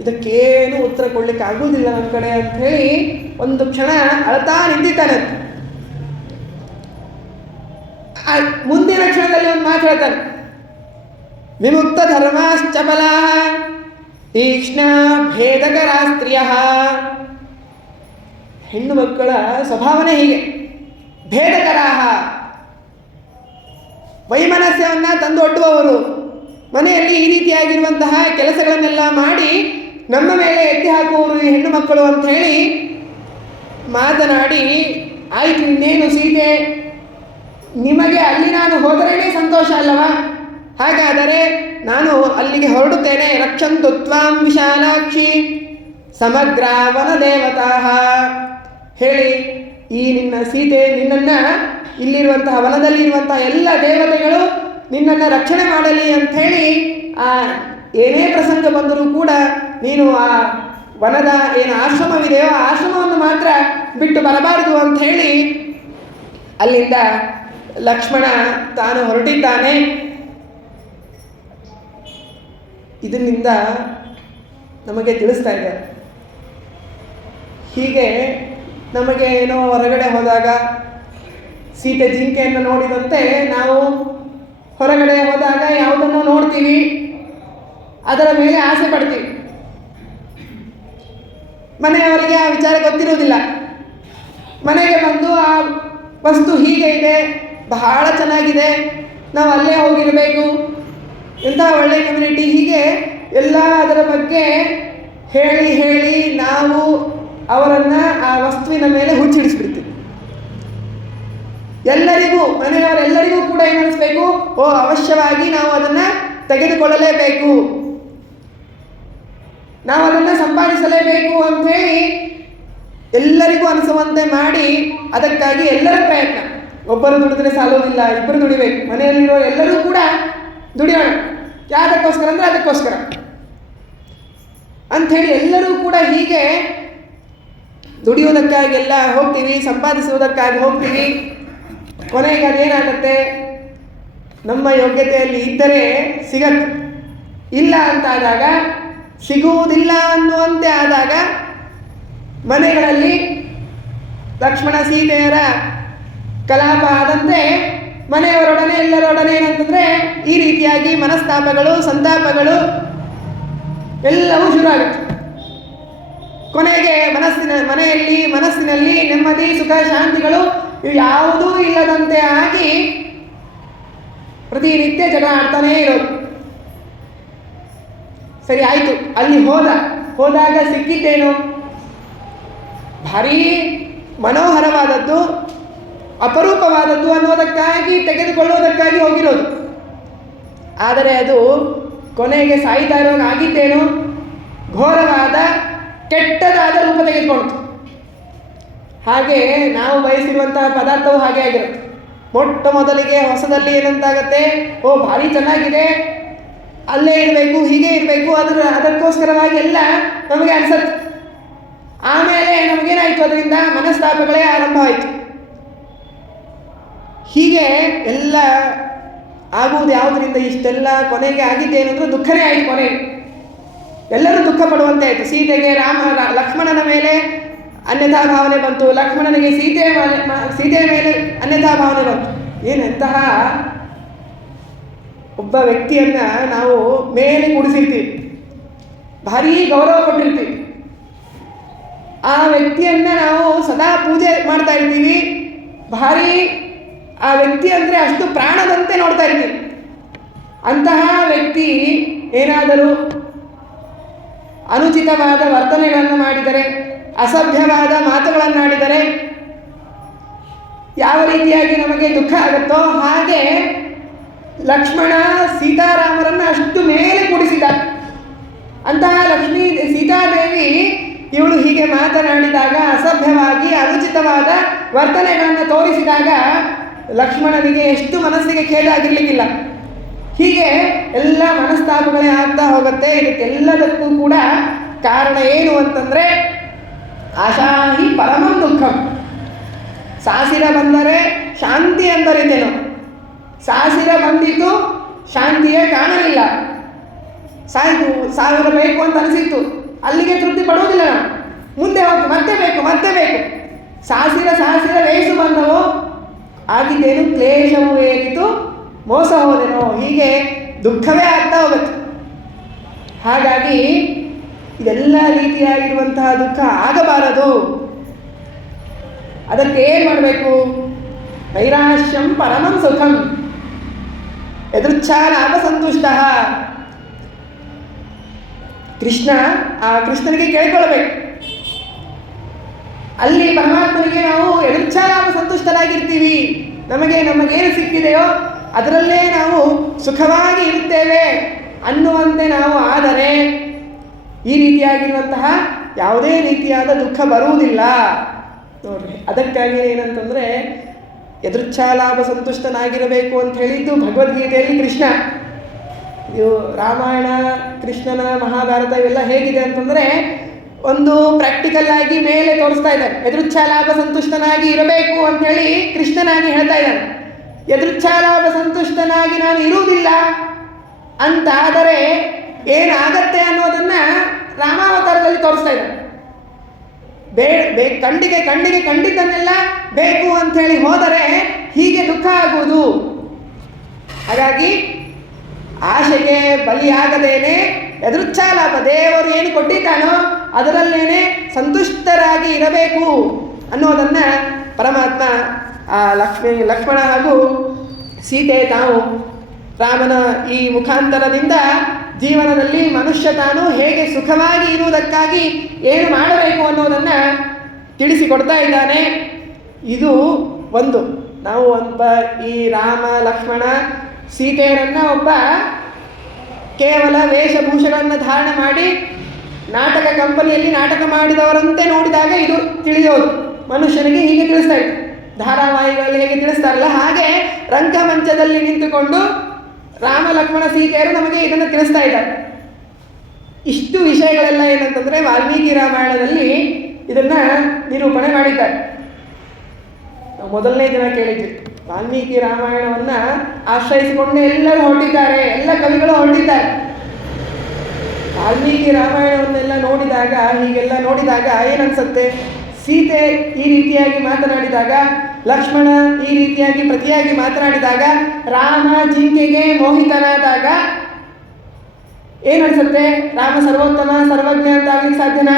ಇದಕ್ಕೇನು ಉತ್ತರ ಕೊಡ್ಲಿಕ್ಕೆ ಆಗುವುದಿಲ್ಲ ನನ್ನ ಕಡೆ ಅಂಥೇಳಿ ಒಂದು ಕ್ಷಣ ಅಳ್ತಾ ನಿಂತಿದ್ದಾನೆ. ಮುಂದಿನ ಕ್ಷಣದಲ್ಲಿ ಒಂದು ಮಾತು ಹೇಳ್ತಾನೆ, ವಿಮುಕ್ತ ಧರ್ಮಾಶ್ಚಪಲಾ ತೀಕ್ಷ್ಣ ಭೇದಕರ ಸ್ತ್ರೀಯ. ಹೆಣ್ಣು ಮಕ್ಕಳ ಸ್ವಭಾವನೆ ಹೀಗೆ, ಭೇದಕರಾಹ, ವೈಮನಸ್ಯವನ್ನು ತಂದೊಡ್ಡುವವರು, ಮನೆಯಲ್ಲಿ ಈ ರೀತಿಯಾಗಿರುವಂತಹ ಕೆಲಸಗಳನ್ನೆಲ್ಲ ಮಾಡಿ ನಮ್ಮ ಮೇಲೆ ಎತ್ತಿ ಹಾಕುವವರು ಈ ಹೆಣ್ಣು ಮಕ್ಕಳು ಅಂತ ಹೇಳಿ ಮಾತನಾಡಿ, ಆಯ್ತು ಇನ್ನೇನು ಸೀತೆ, ನಿಮಗೆ ಅಲ್ಲಿ ನಾನು ಹೋದರೇನೇ ಸಂತೋಷ ಅಲ್ಲವಾ, ಹಾಗಾದರೆ ನಾನು ಅಲ್ಲಿಗೆ ಹೊರಡುತ್ತೇನೆ. ರಕ್ಷಂತು ತ್ವಾಂ ವಿಶಾಲಾಕ್ಷಿ ಸಮಗ್ರ ವನ ದೇವತಾ. ಹೇಳಿ, ಈ ನಿನ್ನ ಸೀತೆ, ನಿನ್ನನ್ನು ಇಲ್ಲಿರುವಂತಹ ವನದಲ್ಲಿರುವಂತಹ ಎಲ್ಲ ದೇವತೆಗಳು ನಿನ್ನನ್ನು ರಕ್ಷಣೆ ಮಾಡಲಿ ಅಂಥೇಳಿ, ಏನೇ ಪ್ರಸಂಗ ಬಂದರೂ ಕೂಡ ನೀನು ಆ ವನದ ಏನು ಆಶ್ರಮವಿದೆಯೋ ಆ ಆಶ್ರಮವನ್ನು ಮಾತ್ರ ಬಿಟ್ಟು ಬರಬಾರದು ಅಂಥೇಳಿ ಅಲ್ಲಿಂದ ಲಕ್ಷ್ಮಣ ತಾನು ಹೊರಟಿದ್ದಾನೆ. ಇದರಿಂದ ನಮಗೆ ತಿಳಿಸ್ತಾ ಇದ್ದಾರೆ, ಹೀಗೆ ನಮಗೆ ಏನೋ ಹೊರಗಡೆ ಹೋದಾಗ ಸೀತೆ ಜಿಂಕೆಯನ್ನು ನೋಡಿದಂತೆ ನಾವು ಹೊರಗಡೆ ಹೋದಾಗ ಯಾವುದನ್ನು ನೋಡ್ತೀವಿ, ಅದರ ಮೇಲೆ ಆಸೆ ಪಡ್ತೀವಿ. ಮನೆಯವರಿಗೆ ಆ ವಿಚಾರ ಗೊತ್ತಿರುವುದಿಲ್ಲ. ಮನೆಗೆ ಬಂದು ಆ ವಸ್ತು ಹೀಗೆ ಇದೆ, ಬಹಳ ಚೆನ್ನಾಗಿದೆ, ನಾವು ಅಲ್ಲೇ ಹೋಗಿರಬೇಕು, ಎಂಥ ಒಳ್ಳೆಯ ಕಮ್ಯುನಿಟಿ, ಹೀಗೆ ಎಲ್ಲ ಅದರ ಬಗ್ಗೆ ಹೇಳಿ ಹೇಳಿ ನಾವು ಅವರನ್ನು ಆ ವಸ್ತುವಿನ ಮೇಲೆ ಹುಚ್ಚಿಡಿಸ್ಬಿಡ್ತೀವಿ. ಎಲ್ಲರಿಗೂ, ಮನೆಯವರೆಲ್ಲರಿಗೂ ಕೂಡ ಏನು ಅನಿಸ್ಬೇಕು, ಓ ಅವಶ್ಯವಾಗಿ ನಾವು ಅದನ್ನು ತೆಗೆದುಕೊಳ್ಳಲೇಬೇಕು, ನಾವು ಅದನ್ನು ಸಂಪಾದಿಸಲೇಬೇಕು ಅಂಥೇಳಿ ಎಲ್ಲರಿಗೂ ಅನಿಸುವಂತೆ ಮಾಡಿ ಅದಕ್ಕಾಗಿ ಎಲ್ಲರ ಪ್ರಯತ್ನ. ಒಬ್ಬರು ದುಡಿದ್ರೆ ಸಾಲೋದಿಲ್ಲ, ಇಬ್ಬರು ದುಡಿಬೇಕು, ಮನೆಯಲ್ಲಿರೋ ಎಲ್ಲರೂ ಕೂಡ ದುಡಿಯೋಣ. ಯಾವುದಕ್ಕೋಸ್ಕರ ಅಂದರೆ ಅದಕ್ಕೋಸ್ಕರ. ಅಂಥೇಳಿ ಎಲ್ಲರೂ ಕೂಡ ಹೀಗೆ ದುಡಿಯೋದಕ್ಕಾಗೆಲ್ಲ ಹೋಗ್ತೀವಿ, ಸಂಪಾದಿಸುವುದಕ್ಕಾಗಿ ಹೋಗ್ತೀವಿ. ಕೊನೆಗೆ ಅದೇನಾಗುತ್ತೆ, ನಮ್ಮ ಯೋಗ್ಯತೆಯಲ್ಲಿ ಇದ್ದರೆ ಸಿಗತ್ತೆ, ಇಲ್ಲ ಅಂತಾದಾಗ, ಸಿಗುವುದಿಲ್ಲ ಅನ್ನುವಂತೆ ಆದಾಗ ಮನೆಗಳಲ್ಲಿ ಲಕ್ಷ್ಮಣ ಸೀತೆಯರ ಕಲಾಪ ಆದಂತೆ ಮನೆಯವರೊಡನೆ ಎಲ್ಲರೊಡನೆ ಏನಂತಂದರೆ ಈ ರೀತಿಯಾಗಿ ಮನಸ್ತಾಪಗಳು, ಸಂತಾಪಗಳು ಎಲ್ಲವೂ ಶುರು ಆಗುತ್ತೆ. ಕೊನೆಗೆ ಮನಸ್ಸಿನಲ್ಲಿ ನೆಮ್ಮದಿ, ಸುಖ, ಶಾಂತಿಗಳು ಇವು ಯಾವುದೂ ಇಲ್ಲದಂತೆ ಆಗಿ ಪ್ರತಿನಿತ್ಯ ಜಗಳ ಆಡ್ತಾನೇ ಇರೋದು. ಸರಿ ಆಯಿತು, ಅಲ್ಲಿ ಹೋದಾಗ ಸಿಕ್ಕಿದ್ದೇನು? ಭಾರೀ ಮನೋಹರವಾದದ್ದು, ಅಪರೂಪವಾದದ್ದು ಅನ್ನೋದಕ್ಕಾಗಿ ತೆಗೆದುಕೊಳ್ಳೋದಕ್ಕಾಗಿ ಹೋಗಿರೋದು. ಆದರೆ ಅದು ಕೊನೆಗೆ ಸಾಯ್ತಾ ಇರೋವಾಗ ಆಗಿದ್ದೇನು? ಘೋರವಾದ ಕೆಟ್ಟದಾದ ರೂಪ ತೆಗೆದುಕೊಳ್ತು. ಹಾಗೆ ನಾವು ಬಯಸಿರುವಂತಹ ಪದಾರ್ಥವು ಹಾಗೆ ಆಗಿರುತ್ತೆ. ಮೊಟ್ಟ ಮೊದಲಿಗೆ ಹೊಸದಲ್ಲಿ ಏನಂತಾಗತ್ತೆ, ಓ ಭಾರಿ ಚೆನ್ನಾಗಿದೆ, ಅಲ್ಲೇ ಇರಬೇಕು, ಹೀಗೆ ಇರಬೇಕು, ಅದಕ್ಕೋಸ್ಕರವಾಗಿ ಎಲ್ಲ ನಮಗೆ ಅನಿಸುತ್ತೆ. ಆಮೇಲೆ ನಮಗೇನಾಯಿತು, ಅದರಿಂದ ಮನಸ್ತಾಪಗಳೇ ಆರಂಭವಾಯಿತು. ಹೀಗೆ ಎಲ್ಲ ಆಗುವುದು ಯಾವುದರಿಂದ? ಇಷ್ಟೆಲ್ಲ ಕೊನೆಗೆ ಆಗಿದ್ದೇನು ಅಂದರೆ ದುಃಖನೇ ಆಯಿತು. ಕೊನೆಗೆ ಎಲ್ಲರೂ ದುಃಖ ಪಡುವಂತೆ ಆಯಿತು. ಸೀತೆಗೆ ಲಕ್ಷ್ಮಣನ ಮೇಲೆ ಅನ್ಯಥಾ ಭಾವನೆ ಬಂತು, ಲಕ್ಷ್ಮಣನಿಗೆ ಸೀತೆಯ ಮೇಲೆ ಅನ್ಯಥಾ ಭಾವನೆ ಬಂತು. ಏನಂತಹ ಒಬ್ಬ ವ್ಯಕ್ತಿಯನ್ನು ನಾವು ಮೇಲೆ ಕೂಡಿಸಿರ್ತೀವಿ, ಭಾರೀ ಗೌರವ ಕೊಟ್ಟಿರ್ತೀವಿ, ಆ ವ್ಯಕ್ತಿಯನ್ನು ನಾವು ಸದಾ ಪೂಜೆ ಮಾಡ್ತಾ ಇರ್ತೀವಿ, ಭಾರೀ ಆ ವ್ಯಕ್ತಿ ಅಂದರೆ ಅಷ್ಟು ಪ್ರಾಣದಂತೆ ನೋಡ್ತಾ ಇರ್ತೀವಿ. ಅಂತಹ ವ್ಯಕ್ತಿ ಏನಾದರೂ ಅನುಚಿತವಾದ ವರ್ತನೆಗಳನ್ನು ಮಾಡಿದರೆ, ಅಸಭ್ಯವಾದ ಮಾತುಗಳನ್ನಾಡಿದರೆ ಯಾವ ರೀತಿಯಾಗಿ ನಮಗೆ ದುಃಖ ಆಗುತ್ತೋ ಹಾಗೆ ಲಕ್ಷ್ಮಣ ಸೀತಾರಾಮರನ್ನು ಅಷ್ಟು ಮೇಲೆ ಕೂಡಿಸಿದ. ಅಂತಹ ಸೀತಾದೇವಿ ಇವಳು ಹೀಗೆ ಮಾತನಾಡಿದಾಗ, ಅಸಭ್ಯವಾಗಿ ಅನುಚಿತವಾದ ವರ್ತನೆಗಳನ್ನು ತೋರಿಸಿದಾಗ ಲಕ್ಷ್ಮಣನಿಗೆ ಎಷ್ಟು ಮನಸ್ಸಿಗೆ ಖೇದ ಆಗಿರಲಿಕ್ಕಿಲ್ಲ. ಹೀಗೆ ಎಲ್ಲ ಮನಸ್ತಾಪಗಳೇ ಆಗ್ತಾ ಹೋಗುತ್ತೆ. ಇದಕ್ಕೆಲ್ಲದಕ್ಕೂ ಕೂಡ ಕಾರಣ ಏನು ಅಂತಂದರೆ ಆಶಾಹಿ ಪರಮಂ ದುಃಖಂ. ಸಾಸಿರ ಬಂದರೆ ಶಾಂತಿ ಎಂದರಿತೇನು, ಸಾಸಿರ ಬಂದಿತ್ತು ಶಾಂತಿಯೇ ಕಾಣಲಿಲ್ಲ. ಸಾಯ್ತು, 1000 ಬೇಕು ಅಂತ ಅನಿಸಿತ್ತು, ಅಲ್ಲಿಗೆ ತೃಪ್ತಿ ಪಡುವುದಿಲ್ಲ ನಾವು, ಮುಂದೆ ಹೋಗಿ ಮತ್ತೆ ಬೇಕು. ಸಾಸಿರ ವೇಸು ಬಂದವು, ಆಗಿದ್ದೇನು ಕ್ಲೇಶವು ಏರಿತು, ಮೋಸ ಹೋದೆನೋ, ಹೀಗೆ ದುಃಖವೇ ಆಗ್ತಾ ಹೋಗುತ್ತೆ. ಹಾಗಾಗಿ ಇದೆಲ್ಲ ರೀತಿಯಾಗಿರುವಂತಹ ದುಃಖ ಆಗಬಾರದು. ಅದಕ್ಕೆ ಏನು ಮಾಡಬೇಕು? ನೈರಾಶ್ಯಂ ಪರಮಂ ಸುಖಂ ಯದೃಚ್ಛಾ ಲಾಭ ಸಂತುಷ್ಟ. ಕೃಷ್ಣನಿಗೆ ಕೇಳಿಕೊಳ್ಳಬೇಕು. ಅಲ್ಲಿ ಪರಮಾತ್ಮನಿಗೆ ನಾವು ಯದೃಚ್ಛಾ ಲಾಭ ಸಂತುಷ್ಟರಾಗಿರ್ತೀವಿ, ನಮಗೇನು ಸಿಕ್ಕಿದೆಯೋ ಅದರಲ್ಲೇ ನಾವು ಸುಖವಾಗಿ ಇರುತ್ತೇವೆ ಅನ್ನುವಂತೆ ನಾವು ಆದರೆ ಈ ರೀತಿಯಾಗಿರುವಂತಹ ಯಾವುದೇ ರೀತಿಯಾದ ದುಃಖ ಬರುವುದಿಲ್ಲ. ನೋಡ್ರಿ, ಅದಕ್ಕಾಗಿ ಏನಂತಂದರೆ ಯದೃಚ್ಛಾಲಾಭ ಸಂತುಷ್ಟನಾಗಿರಬೇಕು ಅಂತ ಹೇಳಿದ್ದು ಭಗವದ್ಗೀತೆಯಲ್ಲಿ ಕೃಷ್ಣ. ಇದು ರಾಮಾಯಣ, ಕೃಷ್ಣನ ಮಹಾಭಾರತ ಇವೆಲ್ಲ ಹೇಗಿದೆ ಅಂತಂದರೆ ಒಂದು ಪ್ರಾಕ್ಟಿಕಲ್ ಆಗಿ ಮೇಲೆ ತೋರಿಸ್ತಾ ಇದ್ದಾರೆ. ಯದೃಚ್ಛಾಲಾಭ ಸಂತುಷ್ಟನಾಗಿ ಇರಬೇಕು ಅಂಥೇಳಿ ಕೃಷ್ಣನಾಗಿ ಹೇಳ್ತಾ ಇದ್ದಾನೆ. ಯದೃಚ್ಛಾಲಾಭ ಸಂತುಷ್ಟನಾಗಿ ನಾನು ಇರುವುದಿಲ್ಲ ಅಂತಾದರೆ ಏನಾಗತ್ತೆ ಅನ್ನೋದನ್ನು ರಾಮಾವತಾರದಲ್ಲಿ ತೋರಿಸ್ತಾ ಇದ್ದಾನೆ. ಕಣ್ಣಿಗೆ ಕಂಡಿದ್ದನ್ನೆಲ್ಲ ಬೇಕು ಅಂಥೇಳಿ ಹೋದರೆ ಹೀಗೆ ದುಃಖ ಆಗುವುದು. ಹಾಗಾಗಿ ಆಶೆಗೆ ಬಲಿಯಾಗದೇನೆ ಯದೃಚ್ಛಾಲಾಭ, ದೇವರು ಏನು ಕೊಟ್ಟಿದ್ದಾನೋ ಅದರಲ್ಲೇನೆ ಸಂತುಷ್ಟರಾಗಿ ಇರಬೇಕು ಅನ್ನೋದನ್ನು ಪರಮಾತ್ಮ ಲಕ್ಷ್ಮಣ ಹಾಗೂ ಸೀತೆ ತಾವು ರಾಮನ ಈ ಮುಖಾಂತರದಿಂದ ಜೀವನದಲ್ಲಿ ಮನುಷ್ಯ ತಾನು ಹೇಗೆ ಸುಖವಾಗಿ ಇರುವುದಕ್ಕಾಗಿ ಏನು ಮಾಡಬೇಕು ಅನ್ನೋದನ್ನು ತಿಳಿಸಿಕೊಡ್ತಾ ಇದ್ದಾನೆ. ಇದು ಒಂದು ನಾವು ಈ ರಾಮ ಲಕ್ಷ್ಮಣ ಸೀತೆಯರನ್ನು ಒಬ್ಬ ಕೇವಲ ವೇಷಭೂಷಣವನ್ನು ಧಾರಣೆ ಮಾಡಿ ನಾಟಕ ಕಂಪನಿಯಲ್ಲಿ ನಾಟಕ ಮಾಡಿದವರಂತೆ ನೋಡಿದಾಗ ಇದು ತಿಳಿಯೋದು. ಮನುಷ್ಯನಿಗೆ ಹೀಗೆ ತಿಳಿಸ್ತಾ ಇತ್ತು, ಧಾರಾವಾಹಿಗಳಲ್ಲಿ ಹೇಗೆ ತಿಳಿಸ್ತಾರಲ್ಲ ಹಾಗೆ ರಂಗಮಂಚದಲ್ಲಿ ನಿಂತುಕೊಂಡು ರಾಮ ಲಕ್ಷ್ಮಣ ಸೀತೆಯರು ನಮಗೆ ಇದನ್ನು ತಿಳಿಸ್ತಾ ಇದ್ದಾರೆ. ಇಷ್ಟು ವಿಷಯಗಳೆಲ್ಲ ಏನಂತಂದರೆ ವಾಲ್ಮೀಕಿ ರಾಮಾಯಣದಲ್ಲಿ ಇದನ್ನು ನಿರೂಪಣೆ ಮಾಡಿದ್ದಾರೆ. ನಾವು ಮೊದಲನೇ ದಿನ ಕೇಳಿದ್ವಿ, ವಾಲ್ಮೀಕಿ ರಾಮಾಯಣವನ್ನು ಆಶ್ರಯಿಸಿಕೊಂಡು ಎಲ್ಲರೂ ಹೊರಟಿದ್ದಾರೆ, ಎಲ್ಲ ಕವಿಗಳು ಹೊರಟಿದ್ದಾರೆ. ವಾಲ್ಮೀಕಿ ರಾಮಾಯಣವನ್ನೆಲ್ಲ ನೋಡಿದಾಗ, ಹೀಗೆಲ್ಲ ನೋಡಿದಾಗ ಏನನ್ಸುತ್ತೆ? ಸೀತೆ ಈ ರೀತಿಯಾಗಿ ಮಾತನಾಡಿದಾಗ, ಲಕ್ಷ್ಮಣ ಈ ರೀತಿಯಾಗಿ ಪ್ರತಿಯಾಗಿ ಮಾತನಾಡಿದಾಗ, ರಾಮ ಜಿಂಕೆಗೆ ಮೋಹಿತನಾದಾಗ ಏನನ್ಸುತ್ತೆ? ರಾಮ ಸರ್ವೋತ್ತಮ ಸರ್ವಜ್ಞ ಅಂತ ಆಗ್ಲಿಕ್ಕೆ ಸಾಧ್ಯನಾ?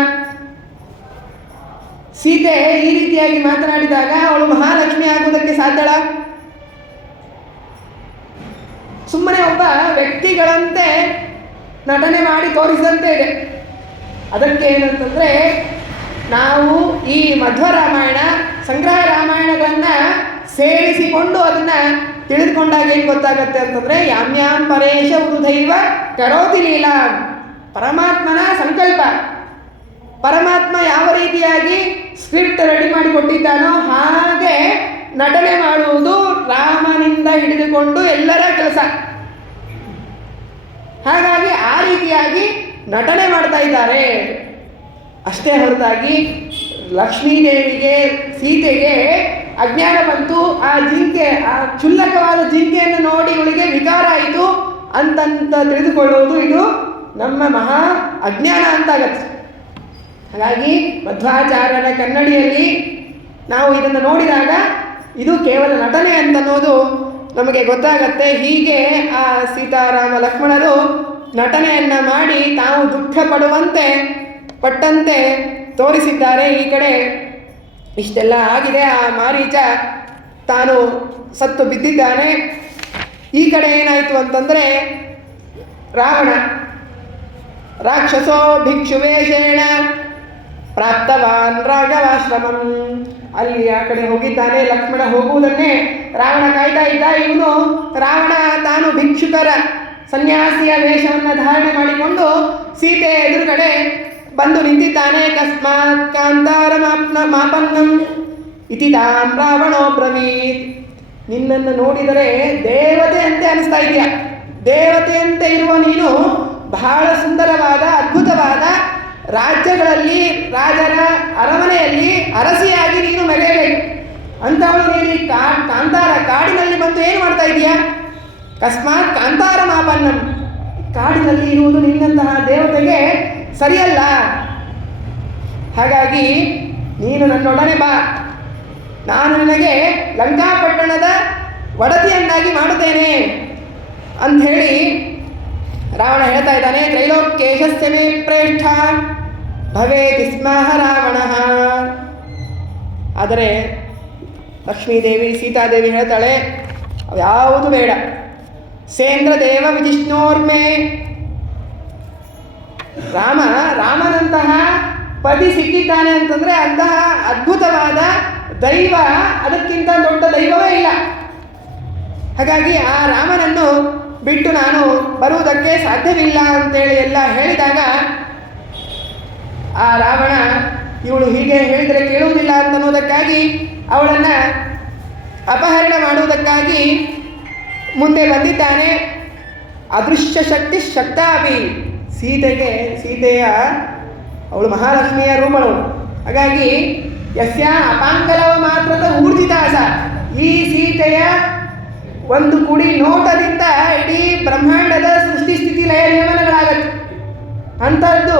ಸೀತೆ ಈ ರೀತಿಯಾಗಿ ಮಾತನಾಡಿದಾಗ ಅವಳು ಮಹಾಲಕ್ಷ್ಮಿ ಆಗುವುದಕ್ಕೆ ಸಾಧ್ಯಳ? ಸುಮ್ಮನೆ ಒಬ್ಬ ವ್ಯಕ್ತಿಗಳಂತೆ ನಟನೆ ಮಾಡಿ ತೋರಿಸಿದಂತೆ ಇದೆ. ಅದಕ್ಕೆ ಏನಂತಂದರೆ, ನಾವು ಈ ಮಧ್ವ ರಾಮಾಯಣ ಸಂಗ್ರಹ ರಾಮಾಯಣಗಳನ್ನು ಸೇರಿಸಿಕೊಂಡು ಅದನ್ನು ತಿಳಿದುಕೊಂಡಾಗ ಏನು ಗೊತ್ತಾಗತ್ತೆ ಅಂತಂದರೆ, ಯಾಮ್ಯಾಂ ಪರೇಶ ಉರುಧೈವ ಕರೋತಿ ಲೀಲಾ, ಪರಮಾತ್ಮನ ಸಂಕಲ್ಪ. ಪರಮಾತ್ಮ ಯಾವ ರೀತಿಯಾಗಿ ಸ್ಕ್ರಿಪ್ಟ್ ರೆಡಿ ಮಾಡಿ ಕೊಟ್ಟಿದ್ದಾನೋ ಹಾಗೆ ನಟನೆ ಮಾಡುವುದು ರಾಮನಿಂದ ಹಿಡಿದುಕೊಂಡು ಎಲ್ಲರ ಕೆಲಸ. ಹಾಗಾಗಿ ಆ ರೀತಿಯಾಗಿ ನಟನೆ ಮಾಡ್ತಾ ಇದ್ದಾರೆ ಅಷ್ಟೇ ಹೊರತಾಗಿ ಲಕ್ಷ್ಮೀದೇವಿಗೆ ಸೀತೆಗೆ ಅಜ್ಞಾನ ಬಂತು, ಆ ಜಿಂಕೆ, ಆ ಕ್ಷುಲ್ಲಕವಾದ ಜಿಂಕೆಯನ್ನು ನೋಡಿ ಇವಳಿಗೆ ವಿಕಾರ ಆಯಿತು ಅಂತಂತ ತಿಳಿದುಕೊಳ್ಳುವುದು ಇದು ನಮ್ಮ ಮಹಾ ಅಜ್ಞಾನ ಅಂತಾಗತ್ತೆ. ಹಾಗಾಗಿ ಮಧ್ವಾಚಾರ್ಯರ ಕನ್ನಡಿಯಲ್ಲಿ ನಾವು ಇದನ್ನು ನೋಡಿದಾಗ ಇದು ಕೇವಲ ನಟನೆ ಅಂತನ್ನೋದು ನಮಗೆ ಗೊತ್ತಾಗತ್ತೆ. ಹೀಗೆ ಆ ಸೀತಾರಾಮ ಲಕ್ಷ್ಮಣರು ನಟನೆಯನ್ನು ಮಾಡಿ ತಾವು ದುಃಖ ಪಟ್ಟಂತೆ ತೋರಿಸಿದ್ದಾರೆ. ಈ ಕಡೆ ಇಷ್ಟೆಲ್ಲ ಆಗಿದೆ, ಆ ಮಾರೀಚ ತಾನು ಸತ್ತು ಬಿದ್ದಿದ್ದಾನೆ. ಈ ಕಡೆ ಏನಾಯಿತು ಅಂತಂದರೆ, ರಾವಣ ರಾಕ್ಷಸೋ ಭಿಕ್ಷುವೇಷೇಣ ಪ್ರಾಪ್ತವಾನ್ ರಾಘವಾಶ್ರಮಂ, ಅಲ್ಲಿ ಆ ಕಡೆ ಹೋಗಿದ್ದಾನೆ. ಲಕ್ಷ್ಮಣ ಹೋಗುವುದನ್ನೇ ರಾವಣ ಕಾಯ್ತಾ ಇದ್ದ. ಇವನು ರಾವಣ ತಾನು ಭಿಕ್ಷುಕರ ಸನ್ಯಾಸಿಯ ವೇಷವನ್ನು ಧಾರಣೆ ಮಾಡಿಕೊಂಡು ಸೀತೆ ಎದುರುಗಡೆ ಬಂದು ನಿಂತಿದ್ದಾನೆ. ಕಸ್ಮಾತ್ ಕಾಂತಾರ ಮಾಪನ್ನಂ ಇತಿ ತಾಂ ರಾವಣೋ ಬ್ರವೀತ್, ನಿನ್ನನ್ನು ನೋಡಿದರೆ ದೇವತೆಯಂತೆ ಅನಿಸ್ತಾ ಇದೆಯಾ, ದೇವತೆಯಂತೆ ಇರುವ ನೀನು ಬಹಳ ಸುಂದರವಾದ ಅದ್ಭುತವಾದ ರಾಜ್ಯಗಳಲ್ಲಿ ರಾಜರ ಅರಮನೆಯಲ್ಲಿ ಅರಸಿಯಾಗಿ ನೀನು ಮೆರೆಯಬೇಕು ಅಂಥವಳು ನೀನು ಕಾಂತಾರ ಕಾಡಿನಲ್ಲಿ ಬಂದು ಏನು ಮಾಡ್ತಾ ಇದೀಯಾ? ಕಸ್ಮಾತ್ ಕಾಂತಾರ ಮಾಪನ್ನಂ, ಕಾಡಿನಲ್ಲಿ ಇರುವುದು ನಿನ್ನಂತಹ ದೇವತೆಗೆ ಸರಿಯಲ್ಲ. ಹಾಗಾಗಿ ನೀನು ನನ್ನೊಡನೆ ಬಾ, ನಾನು ನಿನಗೆ ಲಂಕಾಪಟ್ಟಣದ ಒಡತಿಯನ್ನಾಗಿ ಮಾಡುತ್ತೇನೆ ಅಂಥೇಳಿ ರಾವಣ ಹೇಳ್ತಾ ಇದ್ದಾನೆ. ತ್ರೈಲೋಕ್ಯೇಶಸ್ಯ ಮೇ ಪ್ರೇಷ್ಠ ಭವೇತಿ ಸ್ಮಃ ರಾವಣಃ. ಆದರೆ ಲಕ್ಷ್ಮೀದೇವಿ ಸೀತಾದೇವಿ ಹೇಳ್ತಾಳೆ, ಯಾವುದು ಬೇಡ, ಸೇಂದ್ರದೇವ ವಿಜಿಷ್ಣೋರ್ಮೆ, ರಾಮನಂತಹ ಪತಿ ಸಿಕ್ಕಿದ್ದಾನೆ ಅಂತಂದರೆ ಅಂತಹ ಅದ್ಭುತವಾದ ದೈವ, ಅದಕ್ಕಿಂತ ದೊಡ್ಡ ದೈವವೇ ಇಲ್ಲ. ಹಾಗಾಗಿ ಆ ರಾಮನನ್ನು ಬಿಟ್ಟು ನಾನು ಬರುವುದಕ್ಕೆ ಸಾಧ್ಯವಿಲ್ಲ ಅಂತೇಳಿ ಎಲ್ಲ ಹೇಳಿದಾಗ ಆ ರಾವಣ ಇವಳು ಹೀಗೆ ಹೇಳಿದರೆ ಕೇಳುವುದಿಲ್ಲ ಅಂತನ್ನೋದಕ್ಕಾಗಿ ಅವಳನ್ನು ಅಪಹರಣ ಮಾಡುವುದಕ್ಕಾಗಿ ಮುಂದೆ ಬಂದಿದ್ದಾನೆ. ಅದೃಶ್ಯ ಶಕ್ತಿ ಶಕ್ತಾಪಿ, ಸೀತೆಯ ಅವಳು ಮಹಾಲಕ್ಷ್ಮಿಯ ರೂಪಳು. ಹಾಗಾಗಿ ಯಸ್ಯ ಅಪಾಂಗಲವ ಮಾತ್ರದ ಊರ್ಜಿತಾಸ, ಈ ಸೀತೆಯ ಒಂದು ಕುಡಿ ನೋಟದಿಂದ ಇಡೀ ಬ್ರಹ್ಮಾಂಡದ ಸೃಷ್ಟಿ ಸ್ಥಿತಿ ಲಯ ನಿಯಮನಗಳಾಗತ್ತೆ. ಅಂಥದ್ದು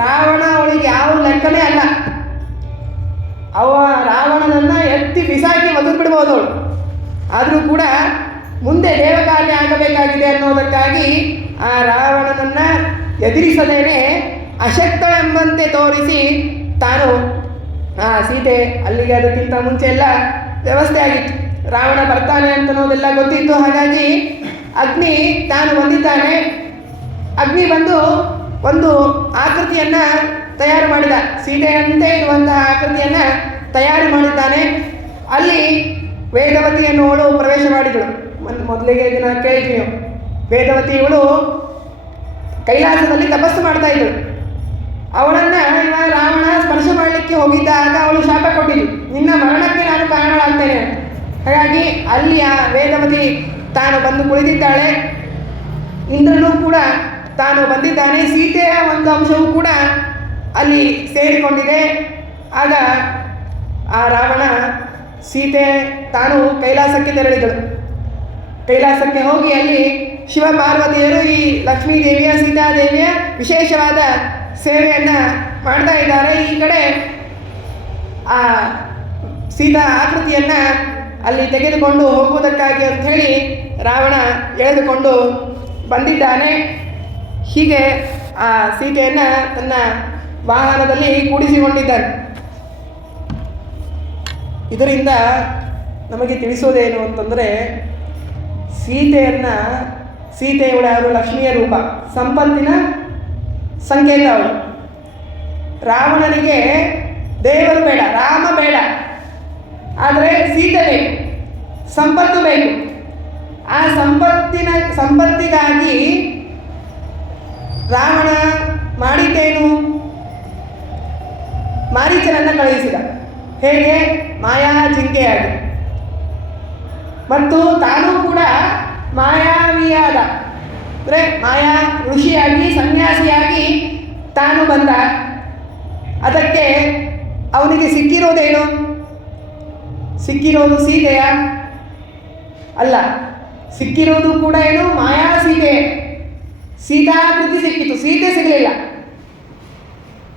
ರಾವಣ ಅವಳಿಗೆ ಯಾವ ಲೆಕ್ಕನೇ ಅಲ್ಲ. ರಾವಣನನ್ನು ಎತ್ತಿ ಬಿಸಾಕಿ ಒಗೆದು ಬಿಡ್ಬೋದು ಅವಳು. ಆದರೂ ಕೂಡ ಮುಂದೆ ದೇವಕಾರ್ಯ ಆಗಬೇಕಾಗಿದೆ ಅನ್ನೋದಕ್ಕಾಗಿ ಆ ರಾವಣನನ್ನು ಎದುರಿಸದೇನೆ ಅಶಕ್ತಳೆಂಬಂತೆ ತೋರಿಸಿ ತಾನು ಸೀತೆ ಅಲ್ಲಿಗೆ ಅದಕ್ಕಿಂತ ಮುಂಚೆ ಎಲ್ಲ ವ್ಯವಸ್ಥೆ ಆಗಿತ್ತು. ರಾವಣ ಬರ್ತಾನೆ ಅಂತನೋದೆಲ್ಲ ಗೊತ್ತಿತ್ತು. ಹಾಗಾಗಿ ಅಗ್ನಿ ತಾನು ಬಂದಿದ್ದಾನೆ. ಅಗ್ನಿ ಬಂದು ಒಂದು ಆಕೃತಿಯನ್ನು ತಯಾರು ಮಾಡಿದ, ಸೀತೆಯಂತೆ ಇರುವಂತಹ ಆಕೃತಿಯನ್ನು ತಯಾರು ಮಾಡಿದ್ದಾನೆ. ಅಲ್ಲಿ ವೇದವತಿ ಎನ್ನುವಳು ಪ್ರವೇಶ ಮಾಡಿದಳು. ಮೊದಲಿಗೆ ಇದನ್ನು ಕೇಳಿದ್ವಿ ನೀವು. ವೇದವತಿ ಇವಳು ಕೈಲಾಸದಲ್ಲಿ ತಪಸ್ಸು ಮಾಡ್ತಾ ಇದ್ದಳು. ಅವಳನ್ನು ರಾವಣ ಸ್ಪರ್ಶ ಮಾಡಲಿಕ್ಕೆ ಹೋಗಿದ್ದಾಗ ಅವಳು ಶಾಪ ಕೊಟ್ಟಿದ್ದು, ನಿನ್ನ ಮರಣಕ್ಕೆ ನಾನು ಕಾರಣವಾಗ್ತೇನೆ. ಹಾಗಾಗಿ ಅಲ್ಲಿ ಆ ವೇದವತಿ ತಾನು ಬಂದು ಕುಳಿತಿದ್ದಾಳೆ. ಇಂದ್ರನು ಕೂಡ ತಾನು ಬಂದಿದ್ದಾನೆ. ಸೀತೆಯ ಒಂದು ಅಂಶವೂ ಕೂಡ ಅಲ್ಲಿ ಸೇರಿಕೊಂಡಿದೆ. ಆಗ ಆ ರಾವಣ ಸೀತೆ ತಾನು ಕೈಲಾಸಕ್ಕೆ ತೆರಳಿದಳು. ಕೈಲಾಸಕ್ಕೆ ಹೋಗಿ ಅಲ್ಲಿ ಶಿವಪಾರ್ವತಿಯರು ಈ ಲಕ್ಷ್ಮೀದೇವಿಯ ಸೀತಾದೇವಿಯ ವಿಶೇಷವಾದ ಸೇವೆಯನ್ನು ಮಾಡ್ತಾ ಇದ್ದಾರೆ. ಈ ಕಡೆ ಆ ಸೀತಾ ಆಕೃತಿಯನ್ನು ಅಲ್ಲಿ ತೆಗೆದುಕೊಂಡು ಹೋಗುವುದಕ್ಕಾಗಿ ಅಂತ ಹೇಳಿ ರಾವಣ ಎಳೆದುಕೊಂಡು ಬಂದಿದ್ದಾನೆ. ಹೀಗೆ ಆ ಸೀತೆಯನ್ನು ತನ್ನ ವಾಹನದಲ್ಲಿ ಕೂಡಿಸಿಕೊಂಡಿದ್ದಾನೆ. ಇದರಿಂದ ನಮಗೆ ತಿಳಿಸೋದೇನು ಅಂತಂದರೆ, ಸೀತೆಯವಳು ಯಾರು? ಲಕ್ಷ್ಮಿಯ ರೂಪ, ಸಂಪತ್ತಿನ ಸಂಕೇತ ಅವಳು. ರಾವಣನಿಗೆ ದೇವರು ಬೇಡ, ರಾಮ ಬೇಡ, ಆದರೆ ಸೀತೆ ಬೇಕು, ಸಂಪತ್ತು ಬೇಕು. ಆ ಸಂಪತ್ತಿಗಾಗಿ ರಾವಣ ಮಾಡಿದ್ದೇನು? ಮಾರೀಚನನ್ನು ಕಳುಹಿಸಿದ. ಹೇಗೆ? ಮಾಯಾ ಜಿಂಕೆಯಾಗಿ. ಮತ್ತು ತಾನೂ ಕೂಡ ಮಾಯಾವಿಯಾದ, ಅಂದರೆ ಮಾಯಾ ಋಷಿಯಾಗಿ ಸನ್ಯಾಸಿಯಾಗಿ ತಾನು ಬಂದ. ಅದಕ್ಕೆ ಅವನಿಗೆ ಸಿಕ್ಕಿರೋದೇನು? ಸಿಕ್ಕಿರೋದು ಸೀತೆಯ ಅಲ್ಲ, ಸಿಕ್ಕಿರೋದು ಕೂಡ ಏನು? ಮಾಯಾ ಸೀತೆ. ಸೀತಾಕೃತಿ ಸಿಕ್ಕಿತು, ಸೀತೆ ಸಿಗಲಿಲ್ಲ.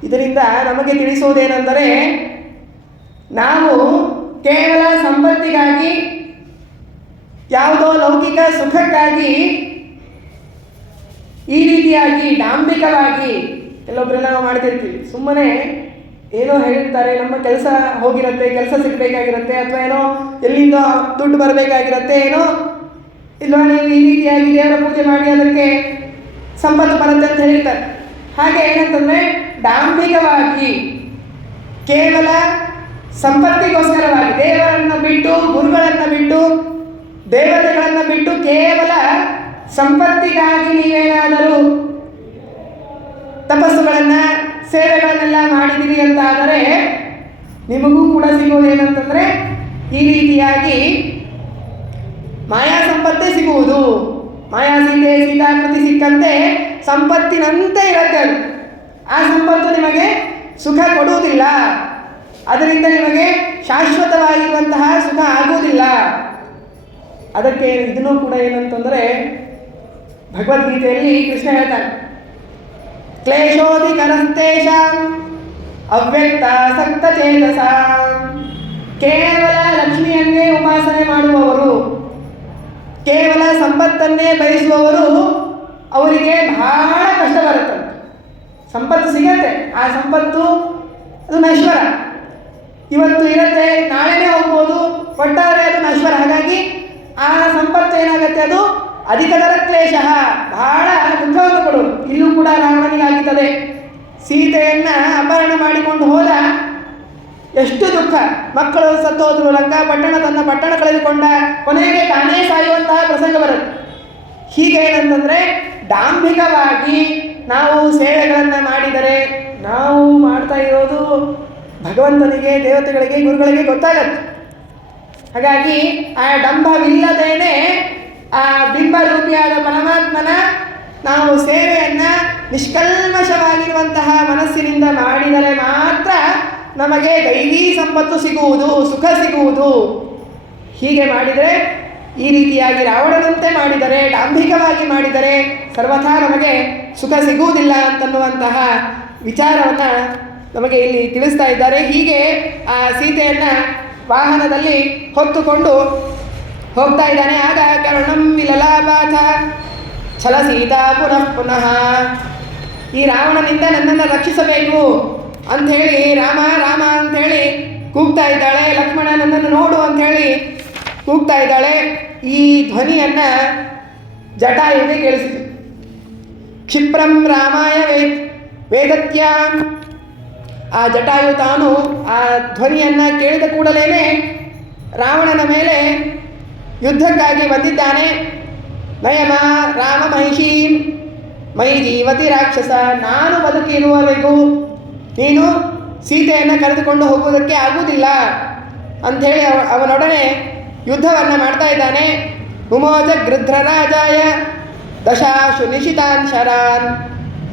ಇದರಿಂದ ನಮಗೆ ತಿಳಿಸೋದೇನೆಂದರೆ, ನಾವು ಕೇವಲ ಸಂಪತ್ತಿಗಾಗಿ, ಯಾವುದೋ ಲೌಕಿಕ ಸುಖಕ್ಕಾಗಿ ಈ ರೀತಿಯಾಗಿ ಡಾಂಬಿಕವಾಗಿ ಕೆಲವೊಬ್ಬರೆಲ್ಲ ನಾವು ಮಾಡ್ತಿರ್ತೀವಿ. ಸುಮ್ಮನೆ ಏನೋ ಹೇಳಿರ್ತಾರೆ, ನಮ್ಮ ಕೆಲಸ ಹೋಗಿರುತ್ತೆ, ಕೆಲಸ ಸಿಗಬೇಕಾಗಿರುತ್ತೆ, ಅಥವಾ ಏನೋ ಎಲ್ಲಿಂದ ದುಡ್ಡು ಬರಬೇಕಾಗಿರುತ್ತೆ, ಏನೋ ಇಲ್ವಾ ನೀವು ಈ ರೀತಿಯಾಗಿ ದೇವರ ಪೂಜೆ ಮಾಡಿ ಅದಕ್ಕೆ ಸಂಪತ್ತು ಬರುತ್ತೆ ಅಂತ ಹೇಳಿರ್ತಾರೆ. ಹಾಗೆ ಏನಂತಂದರೆ, ಡಾಂಬಿಕವಾಗಿ ಕೇವಲ ಸಂಪತ್ತಿಗೋಸ್ಕರವಾಗಿ ದೇವರನ್ನು ಬಿಟ್ಟು, ಗುರುಗಳನ್ನು ಬಿಟ್ಟು, ದೇವತೆಗಳನ್ನು ಬಿಟ್ಟು ಕೇವಲ ಸಂಪತ್ತಿಗಾಗಿ ನೀವೇನಾದರೂ ತಪಸ್ಸುಗಳನ್ನು ಸೇವೆಗಳನ್ನೆಲ್ಲ ಮಾಡಿದಿರಿ ಅಂತಾದರೆ ನಿಮಗೂ ಕೂಡ ಸಿಗೋದೇನಂತಂದರೆ ಈ ರೀತಿಯಾಗಿ ಮಾಯಾ ಸಂಪತ್ತೇ ಸಿಗುವುದು. ಮಾಯಾ ಸೀತಾಕೃತಿ ಸಿಕ್ಕಂತೆ ಸಂಪತ್ತಿನಂತೆ ಇರುತ್ತೆ ಅದು. ಆ ಸಂಪತ್ತು ನಿಮಗೆ ಸುಖ ಕೊಡುವುದಿಲ್ಲ, ಅದರಿಂದ ನಿಮಗೆ ಶಾಶ್ವತವಾಗಿರುವಂತಹ ಸುಖ ಆಗುವುದಿಲ್ಲ. ಅದಕ್ಕೆ ಇದನ್ನು ಕೂಡ ಏನಂತಂದರೆ, ಭಗವದ್ಗೀತೆಯಲ್ಲಿ ಕೃಷ್ಣ ಹೇಳ್ತಾನೆ, ಕ್ಲೇಶೋಧಿಕರಸ್ತೇಷಾಂ ಅವ್ಯಕ್ತಾಸಕ್ತ ಚೇತಸಾಂ. ಕೇವಲ ಲಕ್ಷ್ಮಿಯನ್ನೇ ಉಪಾಸನೆ ಮಾಡುವವರು, ಕೇವಲ ಸಂಪತ್ತನ್ನೇ ಬಯಸುವವರು, ಅವರಿಗೆ ಬಹಳ ಕಷ್ಟ ಬರುತ್ತೆ. ಸಂಪತ್ತು ಸಿಗತ್ತೆ, ಆ ಸಂಪತ್ತು ಅದು ನಶ್ವರ. ಇವತ್ತು ಇರುತ್ತೆ, ನಾಳೆನೇ ಹೋಗ್ಬೋದು, ಒಟ್ಟಾರೆ ಅದು ನಶ್ವರ. ಹಾಗಾಗಿ ಆ ಸಂಪತ್ತು ಏನಾಗುತ್ತೆ, ಅದು ಅಧಿಕತರ ಕ್ಲೇಶ, ಬಹಳ ದುಃಖವನ್ನು ಕೊಡುವುದು. ಇಲ್ಲೂ ಕೂಡ ರಾವಣನಿಗಾಗುತ್ತದೆ. ಸೀತೆಯನ್ನು ಅಪಹರಣ ಮಾಡಿಕೊಂಡು ಹೋದ, ಎಷ್ಟು ದುಃಖ. ಮಕ್ಕಳು ಸತ್ತೋದ್ರು, ಲಂಕಾಪಟ್ಟಣ ತನ್ನ ಪಟ್ಟಣ ಕಳೆದುಕೊಂಡ, ಕೊನೆಗೆ ತಾನೇ ಸಾಯುವಂತಹ ಪ್ರಸಂಗ ಬರುತ್ತೆ. ಹೀಗೇನಂತಂದರೆ, ಡಾಂಬಿಕವಾಗಿ ನಾವು ಸೇವೆಗಳನ್ನು ಮಾಡಿದರೆ ನಾವು ಮಾಡ್ತಾ ಇರೋದು ಭಗವಂತನಿಗೆ, ದೇವತೆಗಳಿಗೆ, ಗುರುಗಳಿಗೆ ಗೊತ್ತಾಗತ್ತೆ. ಹಾಗಾಗಿ ಆ ಡಂಭವಿಲ್ಲದೇನೆ ಆ ಬಿಂಬರೂಪಿಯಾದ ಪರಮಾತ್ಮನ ನಾವು ಸೇವೆಯನ್ನು ನಿಷ್ಕಲ್ಮಶವಾಗಿರುವಂತಹ ಮನಸ್ಸಿನಿಂದ ಮಾಡಿದರೆ ಮಾತ್ರ ನಮಗೆ ದೈವೀ ಸಂಪತ್ತು ಸಿಗುವುದು, ಸುಖ ಸಿಗುವುದು. ಹೀಗೆ ಮಾಡಿದರೆ, ಈ ರೀತಿಯಾಗಿ ರಾವಣನಂತೆ ಮಾಡಿದರೆ, ಡಾಂಭಿಕವಾಗಿ ಮಾಡಿದರೆ ಸರ್ವಥಾ ನಮಗೆ ಸುಖ ಸಿಗುವುದಿಲ್ಲ ಅಂತನ್ನುವಂತಹ ವಿಚಾರವನ್ನು ನಮಗೆ ಇಲ್ಲಿ ತಿಳಿಸ್ತಾ ಇದ್ದಾರೆ. ಹೀಗೆ ಆ ಸೀತೆಯನ್ನು ವಾಹನದಲ್ಲಿ ಹೊತ್ತುಕೊಂಡು ಹೋಗ್ತಾ ಇದ್ದಾನೆ. ಆಗ ಕರ್ಣಂ ವಿಲಲಾಪಾಥ ಛಲ ಸೀತಾ ಪುನಃ ಪುನಃ. ಈ ರಾವಣನಿಂದ ನನ್ನನ್ನು ರಕ್ಷಿಸಬೇಕು ಅಂಥೇಳಿ ರಾಮ ರಾಮ ಅಂಥೇಳಿ ಕೂಗ್ತಾ ಇದ್ದಾಳೆ. ಲಕ್ಷ್ಮಣ ನನ್ನನ್ನು ನೋಡು ಅಂಥೇಳಿ ಕೂಗ್ತಾ ಇದ್ದಾಳೆ. ಈ ಧ್ವನಿಯನ್ನು ಜಟಾಯುಗೆ ಕೇಳಿಸಿತು. ಕ್ಷಿಪ್ರಂ ರಾಮಾಯ ವೇದತ್ಯಾಂ. ಆ ಜಟಾಯು ತಾನು ಆ ಧ್ವನಿಯನ್ನು ಕೇಳಿದ ಕೂಡಲೇ ರಾವಣನ ಮೇಲೆ ಯುದ್ಧಕ್ಕಾಗಿ ಬಂದಿದ್ದಾನೆ. ನಯಮ ರಾಮ ಮಹಿಷೀಂ ಮೈ ಜೀವತಿ ರಾಕ್ಷಸ. ನಾನು ಬದುಕಿರುವವರೆಗೂ ನೀನು ಸೀತೆಯನ್ನು ಕರೆದುಕೊಂಡು ಹೋಗುವುದಕ್ಕೆ ಆಗುವುದಿಲ್ಲ ಅಂಥೇಳಿ ಅವನೊಡನೆ ಯುದ್ಧವನ್ನು ಮಾಡ್ತಾ ಇದ್ದಾನೆ. ಉಮೋಜ ಗೃಧ್ರ ರಾಜಾಯ ದಶಾಶು ನಿಶಿತಾನ್ ಶರಾನ್.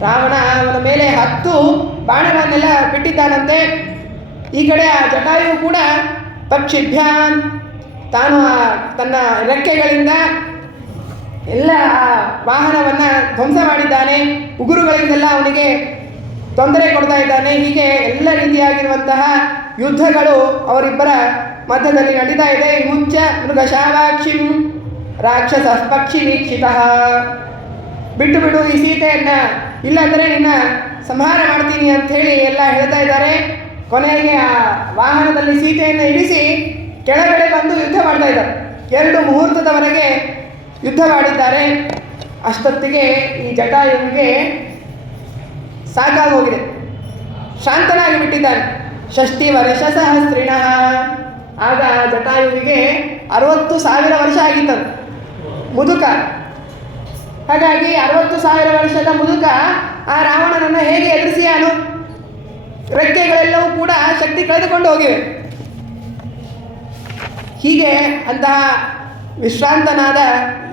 ರಾವಣ ಅವನ ಮೇಲೆ 10 ಬಾಣಗಳನ್ನೆಲ್ಲ ಬಿಟ್ಟಿದ್ದಾನಂತೆ. ಈ ಕಡೆ ಆ ಜಟಾಯು ಕೂಡ ಪಕ್ಷಿಭ್ಯಾನ್ ತಾನು ತನ್ನ ರೆಕ್ಕೆಗಳಿಂದ ಎಲ್ಲ ವಾಹನವನ್ನು ಧ್ವಂಸ ಮಾಡಿದ್ದಾನೆ. ಉಗುರುಗಳಿಂದೆಲ್ಲ ಅವನಿಗೆ ತೊಂದರೆ ಕೊಡ್ತಾ ಇದ್ದಾನೆ. ಹೀಗೆ ಎಲ್ಲ ರೀತಿಯಾಗಿರುವಂತಹ ಯುದ್ಧಗಳು ಅವರಿಬ್ಬರ ಮಧ್ಯದಲ್ಲಿ ನಡೀತಾ ಇದೆ. ಮುಚ್ಚ ಮೃಗಶಾವಾಕ್ಷಿಂ ರಾಕ್ಷಸ ಪಕ್ಷಿ ವೀಕ್ಷಿತ. ಬಿಟ್ಟು ಬಿಡು ಈ ಸೀತೆಯನ್ನು, ಇಲ್ಲಾಂದರೆ ನಿನ್ನ ಸಂಹಾರ ಮಾಡ್ತೀನಿ ಅಂಥೇಳಿ ಎಲ್ಲ ಹೇಳ್ತಾ ಇದ್ದಾರೆ. ಕೊನೆಗೆ ಆ ವಾಹನದಲ್ಲಿ ಸೀತೆಯನ್ನು ಇರಿಸಿ ಕೆಳಗಡೆ ಬಂದು ಯುದ್ಧ ಮಾಡ್ತಾ ಇದ್ದಾರೆ. 2 ಮುಹೂರ್ತದವರೆಗೆ ಯುದ್ಧ ಮಾಡಿದ್ದಾರೆ. ಅಷ್ಟೊತ್ತಿಗೆ ಈ ಜಟಾಯುವಿಗೆ ಸಾಕಾಗಿ ಹೋಗಿದೆ, ಶಾಂತನಾಗಿ ಬಿಟ್ಟಿದ್ದಾನೆ. 60 ವರ್ಷ ಸಹಸ್ರಿಣ. ಆಗ ಜಟಾಯುವಿಗೆ 60,000 ವರ್ಷ ಆಗಿತ್ತದು, ಮುದುಕ. ಹಾಗಾಗಿ 60,000 ವರ್ಷದ ಮುದುಕ ಆ ರಾವಣನನ್ನು ಹೇಗೆ ಎದುರಿಸಿಯಾನು? ರೆಕ್ಕೆಗಳೆಲ್ಲವೂ ಕೂಡ ಶಕ್ತಿ ಕಳೆದುಕೊಂಡು ಹೋಗಿವೆ. ಹೀಗೆ ಅಂತಹ ವಿಶ್ರಾಂತನಾದ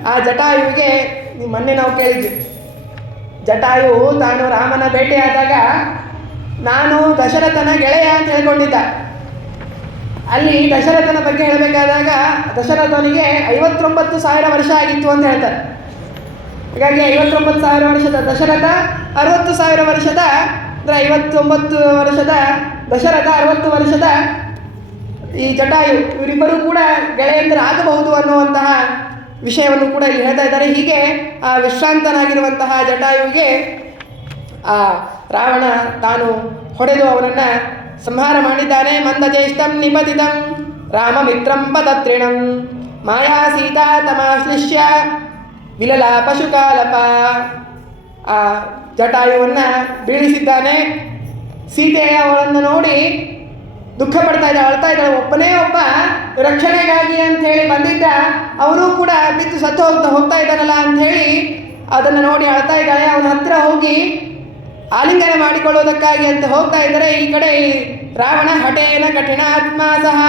ಆ ಜಟಾಯುವಿಗೆ ಮೊನ್ನೆ ನಾವು ಕೇಳಿದ್ವಿ, ಜಟಾಯು ತಾನು ರಾಮನ ಭೇಟಿಯಾದಾಗ ನಾನು ದಶರಥನ ಗೆಳೆಯ ಅಂತ ಹೇಳ್ಕೊಂಡಿದ್ದ. ಅಲ್ಲಿ ದಶರಥನ ಬಗ್ಗೆ ಹೇಳಬೇಕಾದಾಗ ದಶರಥನಿಗೆ 59,000 ವರ್ಷ ಆಗಿತ್ತು ಅಂತ ಹೇಳ್ತಾರೆ. ಹಾಗಾಗಿ 59,000 ವರ್ಷದ ದಶರಥ, 60,000 ವರ್ಷದ ಅಂದರೆ 59 ವರ್ಷದ ದಶರಥ, 60 ವರ್ಷದ ಈ ಜಟಾಯು, ಇವರಿಬ್ಬರೂ ಕೂಡ ಗೆಳೆಯಂದರಾಗಬಹುದು ಅನ್ನುವಂತಹ ವಿಷಯವನ್ನು ಕೂಡ ಇಲ್ಲಿ ಹೇಳ್ತಾ ಇದ್ದಾರೆ. ಹೀಗೆ ಆ ವಿಶ್ರಾಂತನಾಗಿರುವಂತಹ ಜಟಾಯುವಿಗೆ ಆ ರಾವಣ ತಾನು ಹೊಡೆದು ಅವನನ್ನು ಸಂಹಾರ ಮಾಡಿದ್ದಾನೆ. ಮಂದಚೇಷ್ಟಂ ನಿಪತಿತಂ ರಾಮಮಿತ್ರಂ ಪತತ್ರಿಣಂ ಮಾಯಾ ಸೀತಾ ತಮಾಶ್ಲಿಷ್ಯ ವಿಲಲ ಪಶುಕಾಲಪ. ಆ ಜಟಾಯುವನ್ನು ಬೀಳಿಸಿದ್ದಾನೆ. ಸೀತೆ ಅವಳನ್ನು ನೋಡಿ ದುಃಖ ಪಡ್ತಾ ಇದ್ದಾಳೆ, ಅಳ್ತಾ ಇದ್ದಾಳೆ. ಒಬ್ಬನೇ ಒಬ್ಬ ರಕ್ಷಣೆಗಾಗಿ ಅಂಥೇಳಿ ಬಂದಿದ್ದ, ಅವನು ಕೂಡ ಬಿದ್ದು ಸತ್ತು ಹೋಗ್ತಾ ಇದ್ದಾನಲ್ಲ ಅಂಥೇಳಿ ಅದನ್ನು ನೋಡಿ ಅಳ್ತಾ ಇದ್ದಾಳೆ. ಅವನ ಹತ್ತಿರ ಹೋಗಿ ಆಲಿಂಗನ ಮಾಡಿಕೊಳ್ಳೋದಕ್ಕಾಗಿ ಅಂತ ಹೋಗ್ತಾ ಇದ್ದಾರೆ. ಈ ಕಡೆ ರಾವಣ ಹಠೇನ ಕಠಿಣಾತ್ಮ ಸಹ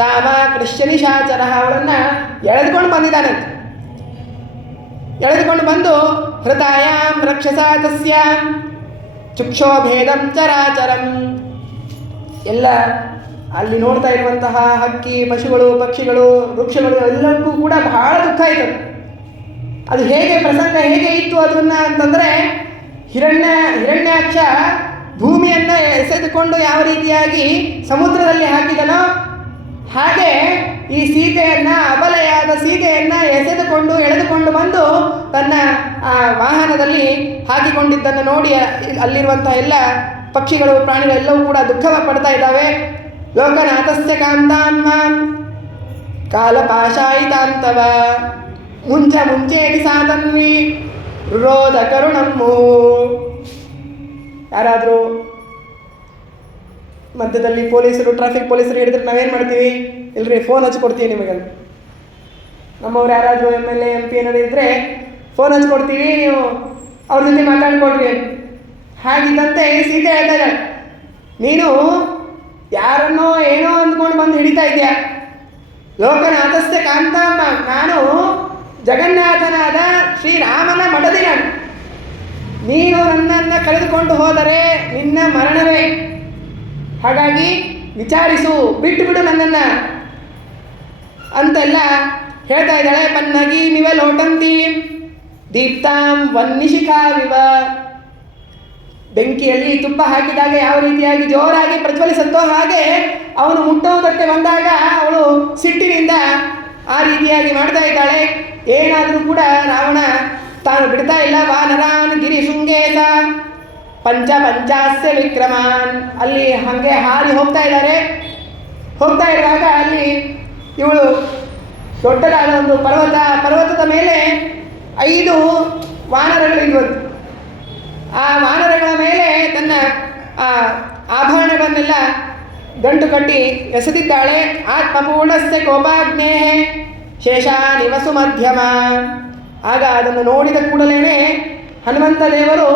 ತಾಮ ಕೃಷ್ಣ ನಿಶಾಚರ, ಅವಳನ್ನು ಎಳೆದುಕೊಂಡು ಬಂದಿದ್ದಾನೆ. ಎಳೆದುಕೊಂಡು ಬಂದು ಹೃದಯಾಂ ರಕ್ಷಸಾ ತಸ್ಯಾಂ ಚುಕ್ಷೋಭೇದಂ ಚರಾಚರಂ. ಎಲ್ಲ ಅಲ್ಲಿ ನೋಡ್ತಾ ಇರುವಂತಹ ಹಕ್ಕಿ, ಪಶುಗಳು, ಪಕ್ಷಿಗಳು, ವೃಕ್ಷಗಳು ಎಲ್ಲಕ್ಕೂ ಕೂಡ ಬಹಳ ದುಃಖ ಆಯಿತು. ಅದು ಹೇಗೆ ಪ್ರಸಂಗ ಹೇಗೆ ಇತ್ತು ಅದನ್ನು ಅಂತಂದರೆ, ಹಿರಣ್ಯಾಕ್ಷ ಭೂಮಿಯನ್ನು ಎಸೆದುಕೊಂಡು ಯಾವ ರೀತಿಯಾಗಿ ಸಮುದ್ರದಲ್ಲಿ ಹಾಕಿದನೋ ಹಾಗೆ ಈ ಸೀತೆಯನ್ನು, ಅಬಲೆಯಾದ ಸೀತೆಯನ್ನು ಎಳೆದುಕೊಂಡು ಬಂದು ತನ್ನ ಆ ವಾಹನದಲ್ಲಿ ಹಾಕಿಕೊಂಡಿದ್ದನ್ನು ನೋಡಿ ಅಲ್ಲಿರುವಂಥ ಎಲ್ಲ ಪಕ್ಷಿಗಳು, ಪ್ರಾಣಿಗಳು ಎಲ್ಲವೂ ಕೂಡ ದುಃಖ ಪಡ್ತಾ ಇದ್ದಾವೆ. ಲೋಕನಾಥಸ್ಯ ಕಾಂತಾನ್ಮಾನ್ ಕಾಲಪಾಶಾಯಿತಾಂತವ ಮುಂಚೇತಿ ಸಾತನ್ವಿ ರೋಧ ಕರುಣಮ್ಮು. ಯಾರಾದರೂ ಮಧ್ಯದಲ್ಲಿ ಪೊಲೀಸರು, ಟ್ರಾಫಿಕ್ ಪೊಲೀಸರು ಹಿಡಿದ್ರೆ ನಾವೇನು ಮಾಡ್ತೀವಿ? ಇಲ್ಲರಿ ಫೋನ್ ಹಚ್ಕೊಡ್ತೀವಿ ನಿಮಗೆ. ನಮ್ಮವ್ರು ಯಾರಾದರೂ MLA MP ಏನಾದ್ರು ಇದ್ದರೆ ಫೋನ್ ಹಚ್ಕೊಡ್ತೀವಿ, ನೀವು ಅವ್ರ ಜೊತೆ ಮಾತಾಡ್ಕೊಡ್ರಿ. ಹಾಗಿದ್ದಂತೆ ಸೀತೆ ಹೇಳ್ತಾ ಇದ್ದಾಳೆ, ನೀನು ಯಾರನ್ನೋ ಏನೋ ಅಂದ್ಕೊಂಡು ಬಂದು ಹಿಡಿತಾ ಇದೆಯಾ? ಲೋಕನಾಥಸ್ಯ ಕಾಂತಾಮ್ಮ, ನಾನು ಜಗನ್ನಾಥನಾದ ಶ್ರೀರಾಮನ ಮಡದಿ. ನೀನು ನನ್ನನ್ನು ಕಳೆದುಕೊಂಡು ಹೋದರೆ ನಿನ್ನ ಮರಣವೇ. ಹಾಗಾಗಿ ವಿಚಾರಿಸು, ಬಿಟ್ಟು ಬಿಡು ನನ್ನನ್ನು ಅಂತೆಲ್ಲ ಹೇಳ್ತಾ ಇದ್ದಾಳೆ. ಪನ್ನಗಿ ಮಿವ ಲೋಟಂತಿ ದೀಪ್ತಾಂ ವನ್ನಿಶಿಖಾವಿವ. ಬೆಂಕಿಯಲ್ಲಿ ತುಪ್ಪ ಹಾಕಿದಾಗ ಯಾವ ರೀತಿಯಾಗಿ ಜೋರಾಗಿ ಪ್ರಜ್ವಲಿಸುತ್ತೋ ಹಾಗೆ ಅವನು ಮುಟ್ಟುವುದಕ್ಕೆ ಬಂದಾಗ ಅವಳು ಸಿಟ್ಟಿನಿಂದ ಆ ರೀತಿಯಾಗಿ ಮಾಡ್ತಾ ಇದ್ದಾಳೆ. ಏನಾದರೂ ಕೂಡ ರಾವಣ ತಾನು ಬಿಡ್ತಾ ಇಲ್ಲ. ವಾನರಾನ್ ಗಿರಿ ಶೃಂಗೇಶ ಪಂಚಾಸ್ಯ ವಿಕ್ರಮಾನ್. ಅಲ್ಲಿ ಹಾಗೆ ಹಾರಿ ಹೋಗ್ತಾ ಇದ್ದಾರೆ. ಹೋಗ್ತಾ ಇರುವಾಗ ಅಲ್ಲಿ ಇವಳು ದೊಡ್ಡದಾದ ಒಂದು ಪರ್ವತದ ಮೇಲೆ 5 ವಾನರಗಳಿದ್ವು. ಆ ವಾನರಗಳ ಮೇಲೆ ತನ್ನ ಆಭರಣಗಳನ್ನೆಲ್ಲ ಗಂಟು ಕಟ್ಟಿ ಎಸೆದಿದ್ದಾಳೆ. ಆತ್ಮಪೂರ್ಣಸ್ಯ ಕೋಪಾಗ್ನೇ ಶೇಷಾನಿವಸು ಮಧ್ಯಮ. ಆಗ ಅದನ್ನು ನೋಡಿದ ಕೂಡಲೇ ಹನುಮಂತ ದೇವರು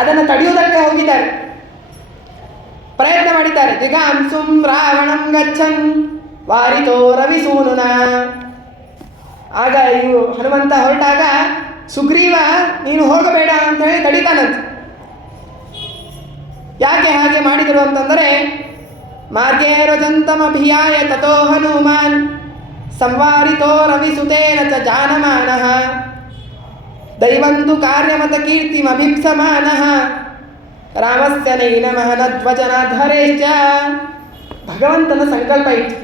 ಅದನ್ನು ತಡೆಯುವುದಕ್ಕೆ ಹೋಗಿದ್ದಾರೆ, ಪ್ರಯತ್ನ ಮಾಡಿದ್ದಾರೆ. ದಿಗಾಂಸುಂ ರಾವಣಂ ಗಚ್ಚನ್ ವಾರಿತೋ ರವಿಸೂನುನ. ಆಗ ಇವು ಹನುಮಂತ ಹೊರಟಾಗ ಸುಗ್ರೀವ ನೀನು ಹೋಗಬೇಡ ಅಂತ ಹೇಳಿ ತಡಿತಾನಂತ. ಯಾಕೆ ಹಾಗೆ ಮಾಡಿದರು ಅಂತಂದರೆ, ಮಾರ್ಗೇ ರಜಂತಮಭಿಯಾಯ ತಥೋ ಹನುಮಾನ್ ಸಂವಾರಿತೋ ರವಿಸುತೇನ ಚ ಜಾನಮಾನಃ ದೈವಂತು ಕಾರ್ಯಮತ ಕೀರ್ತಿಮಭಿಪ್ಸಮಾನಃ ರಾಮಸ್ಯ ನೈನಮಹನಧ್ವಜನಾಧರೇಶ್ಚ. ಭಗವಂತನ ಸಂಕಲ್ಪ ಇತ್ತು.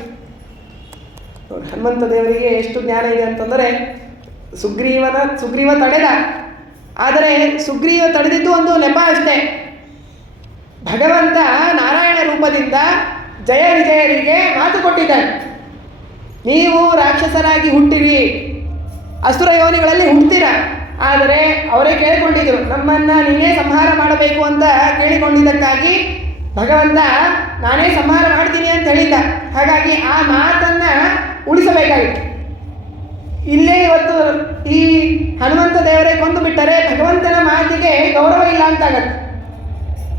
ಹನುಮಂತ ದೇವರಿಗೆ ಎಷ್ಟು ಜ್ಞಾನ ಇದೆ ಅಂತಂದರೆ, ಸುಗ್ರೀವ ತಡೆದ, ಆದರೆ ಸುಗ್ರೀವ ತಡೆದಿದ್ದು ಒಂದು ನೆಪ ಅಷ್ಟೇ. ಭಗವಂತ ನಾರಾಯಣ ರೂಪದಿಂದ ಜಯ ವಿಜಯರಿಗೆ ಮಾತು ಕೊಟ್ಟಿದ್ದಾನೆ, ನೀವು ರಾಕ್ಷಸರಾಗಿ ಹುಟ್ಟಿರಿ, ಅಸುರ ಯೋನಿಗಳಲ್ಲಿ ಹುಡ್ತೀರ. ಆದರೆ ಅವರೇ ಕೇಳಿಕೊಂಡಿದ್ರು, ನಮ್ಮನ್ನು ನೀನೇ ಸಂಹಾರ ಮಾಡಬೇಕು ಅಂತ ಕೇಳಿಕೊಂಡಿದ್ದಕ್ಕಾಗಿ ಭಗವಂತ ನಾನೇ ಸಂಹಾರ ಮಾಡ್ತೀನಿ ಅಂತ ಹೇಳಿದ್ದ. ಹಾಗಾಗಿ ಆ ಮಾತನ್ನು ಉಳಿಸಬೇಕಾಗಿತ್ತು. ಇಲ್ಲೇ ಇವತ್ತು ಈ ಹನುಮಂತ ದೇವರೇ ಕೊಂದು ಬಿಟ್ಟರೆ ಭಗವಂತನ ಮಾತಿಗೆ ಗೌರವ ಇಲ್ಲ ಅಂತಾಗತ್ತೆ.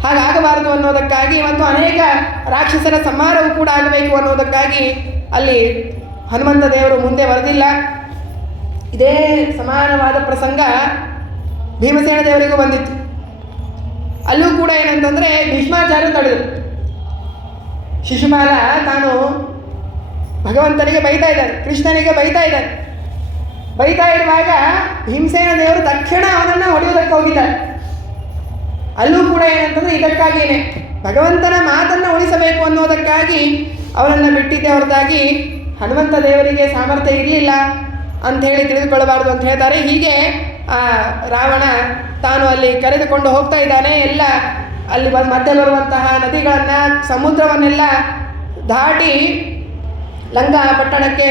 ಹಾಗಾಗಬಾರದು ಅನ್ನೋದಕ್ಕಾಗಿ ಇವತ್ತು ಅನೇಕ ರಾಕ್ಷಸರ ಸಂಹಾರವೂ ಕೂಡ ಆಗಬೇಕು ಅನ್ನೋದಕ್ಕಾಗಿ ಅಲ್ಲಿ ಹನುಮಂತ ದೇವರು ಮುಂದೆ ಬರೆದಿಲ್ಲ. ಇದೇ ಸಮಾನವಾದ ಪ್ರಸಂಗ ಭೀಮಸೇನ ದೇವರಿಗೂ ಬಂದಿತ್ತು. ಅಲ್ಲೂ ಕೂಡ ಏನಂತಂದರೆ ಭೀಷ್ಮಾಚಾರ್ಯ ತಡೆದರು. ಶಿಶುಪಾಲ ತಾನು ಭಗವಂತನಿಗೆ ಬೈತಾ ಇದ್ದಾನೆ, ಕೃಷ್ಣನಿಗೆ ಬೈತಾ ಇದ್ದಾನೆ. ಬೈತಾ ಇರುವಾಗ ಭೀಮಸೇನ ದೇವರು ತಕ್ಷಣ ಅವನನ್ನು ಹೊಡೆಯುವುದಕ್ಕೆ ಹೋಗಿದ್ದಾರೆ. ಅಲ್ಲೂ ಕೂಡ ಏನಂತಂದರೆ ಇದಕ್ಕಾಗಿಯೇ ಭಗವಂತನ ಮಾತನ್ನು ಉಳಿಸಬೇಕು ಅನ್ನೋದಕ್ಕಾಗಿ ಅವನನ್ನು ಬಿಟ್ಟಿದ್ದೆ ಹೊರತಾಗಿ ಹನುಮಂತ ದೇವರಿಗೆ ಸಾಮರ್ಥ್ಯ ಇರಲಿಲ್ಲ ಅಂಥೇಳಿ ತಿಳಿದುಕೊಳ್ಳಬಾರ್ದು ಅಂತ ಹೇಳ್ತಾರೆ. ಹೀಗೆ ಆ ರಾವಣ ತಾನು ಅಲ್ಲಿ ಕರೆದುಕೊಂಡು ಹೋಗ್ತಾ ಇದ್ದಾನೆ. ಎಲ್ಲ ಅಲ್ಲಿ ಮಧ್ಯೆ ಬರುವಂತಹ ನದಿಗಳನ್ನು, ಸಮುದ್ರವನ್ನೆಲ್ಲ ದಾಟಿ ಲಂಕಾ ಪಟ್ಟಣಕ್ಕೆ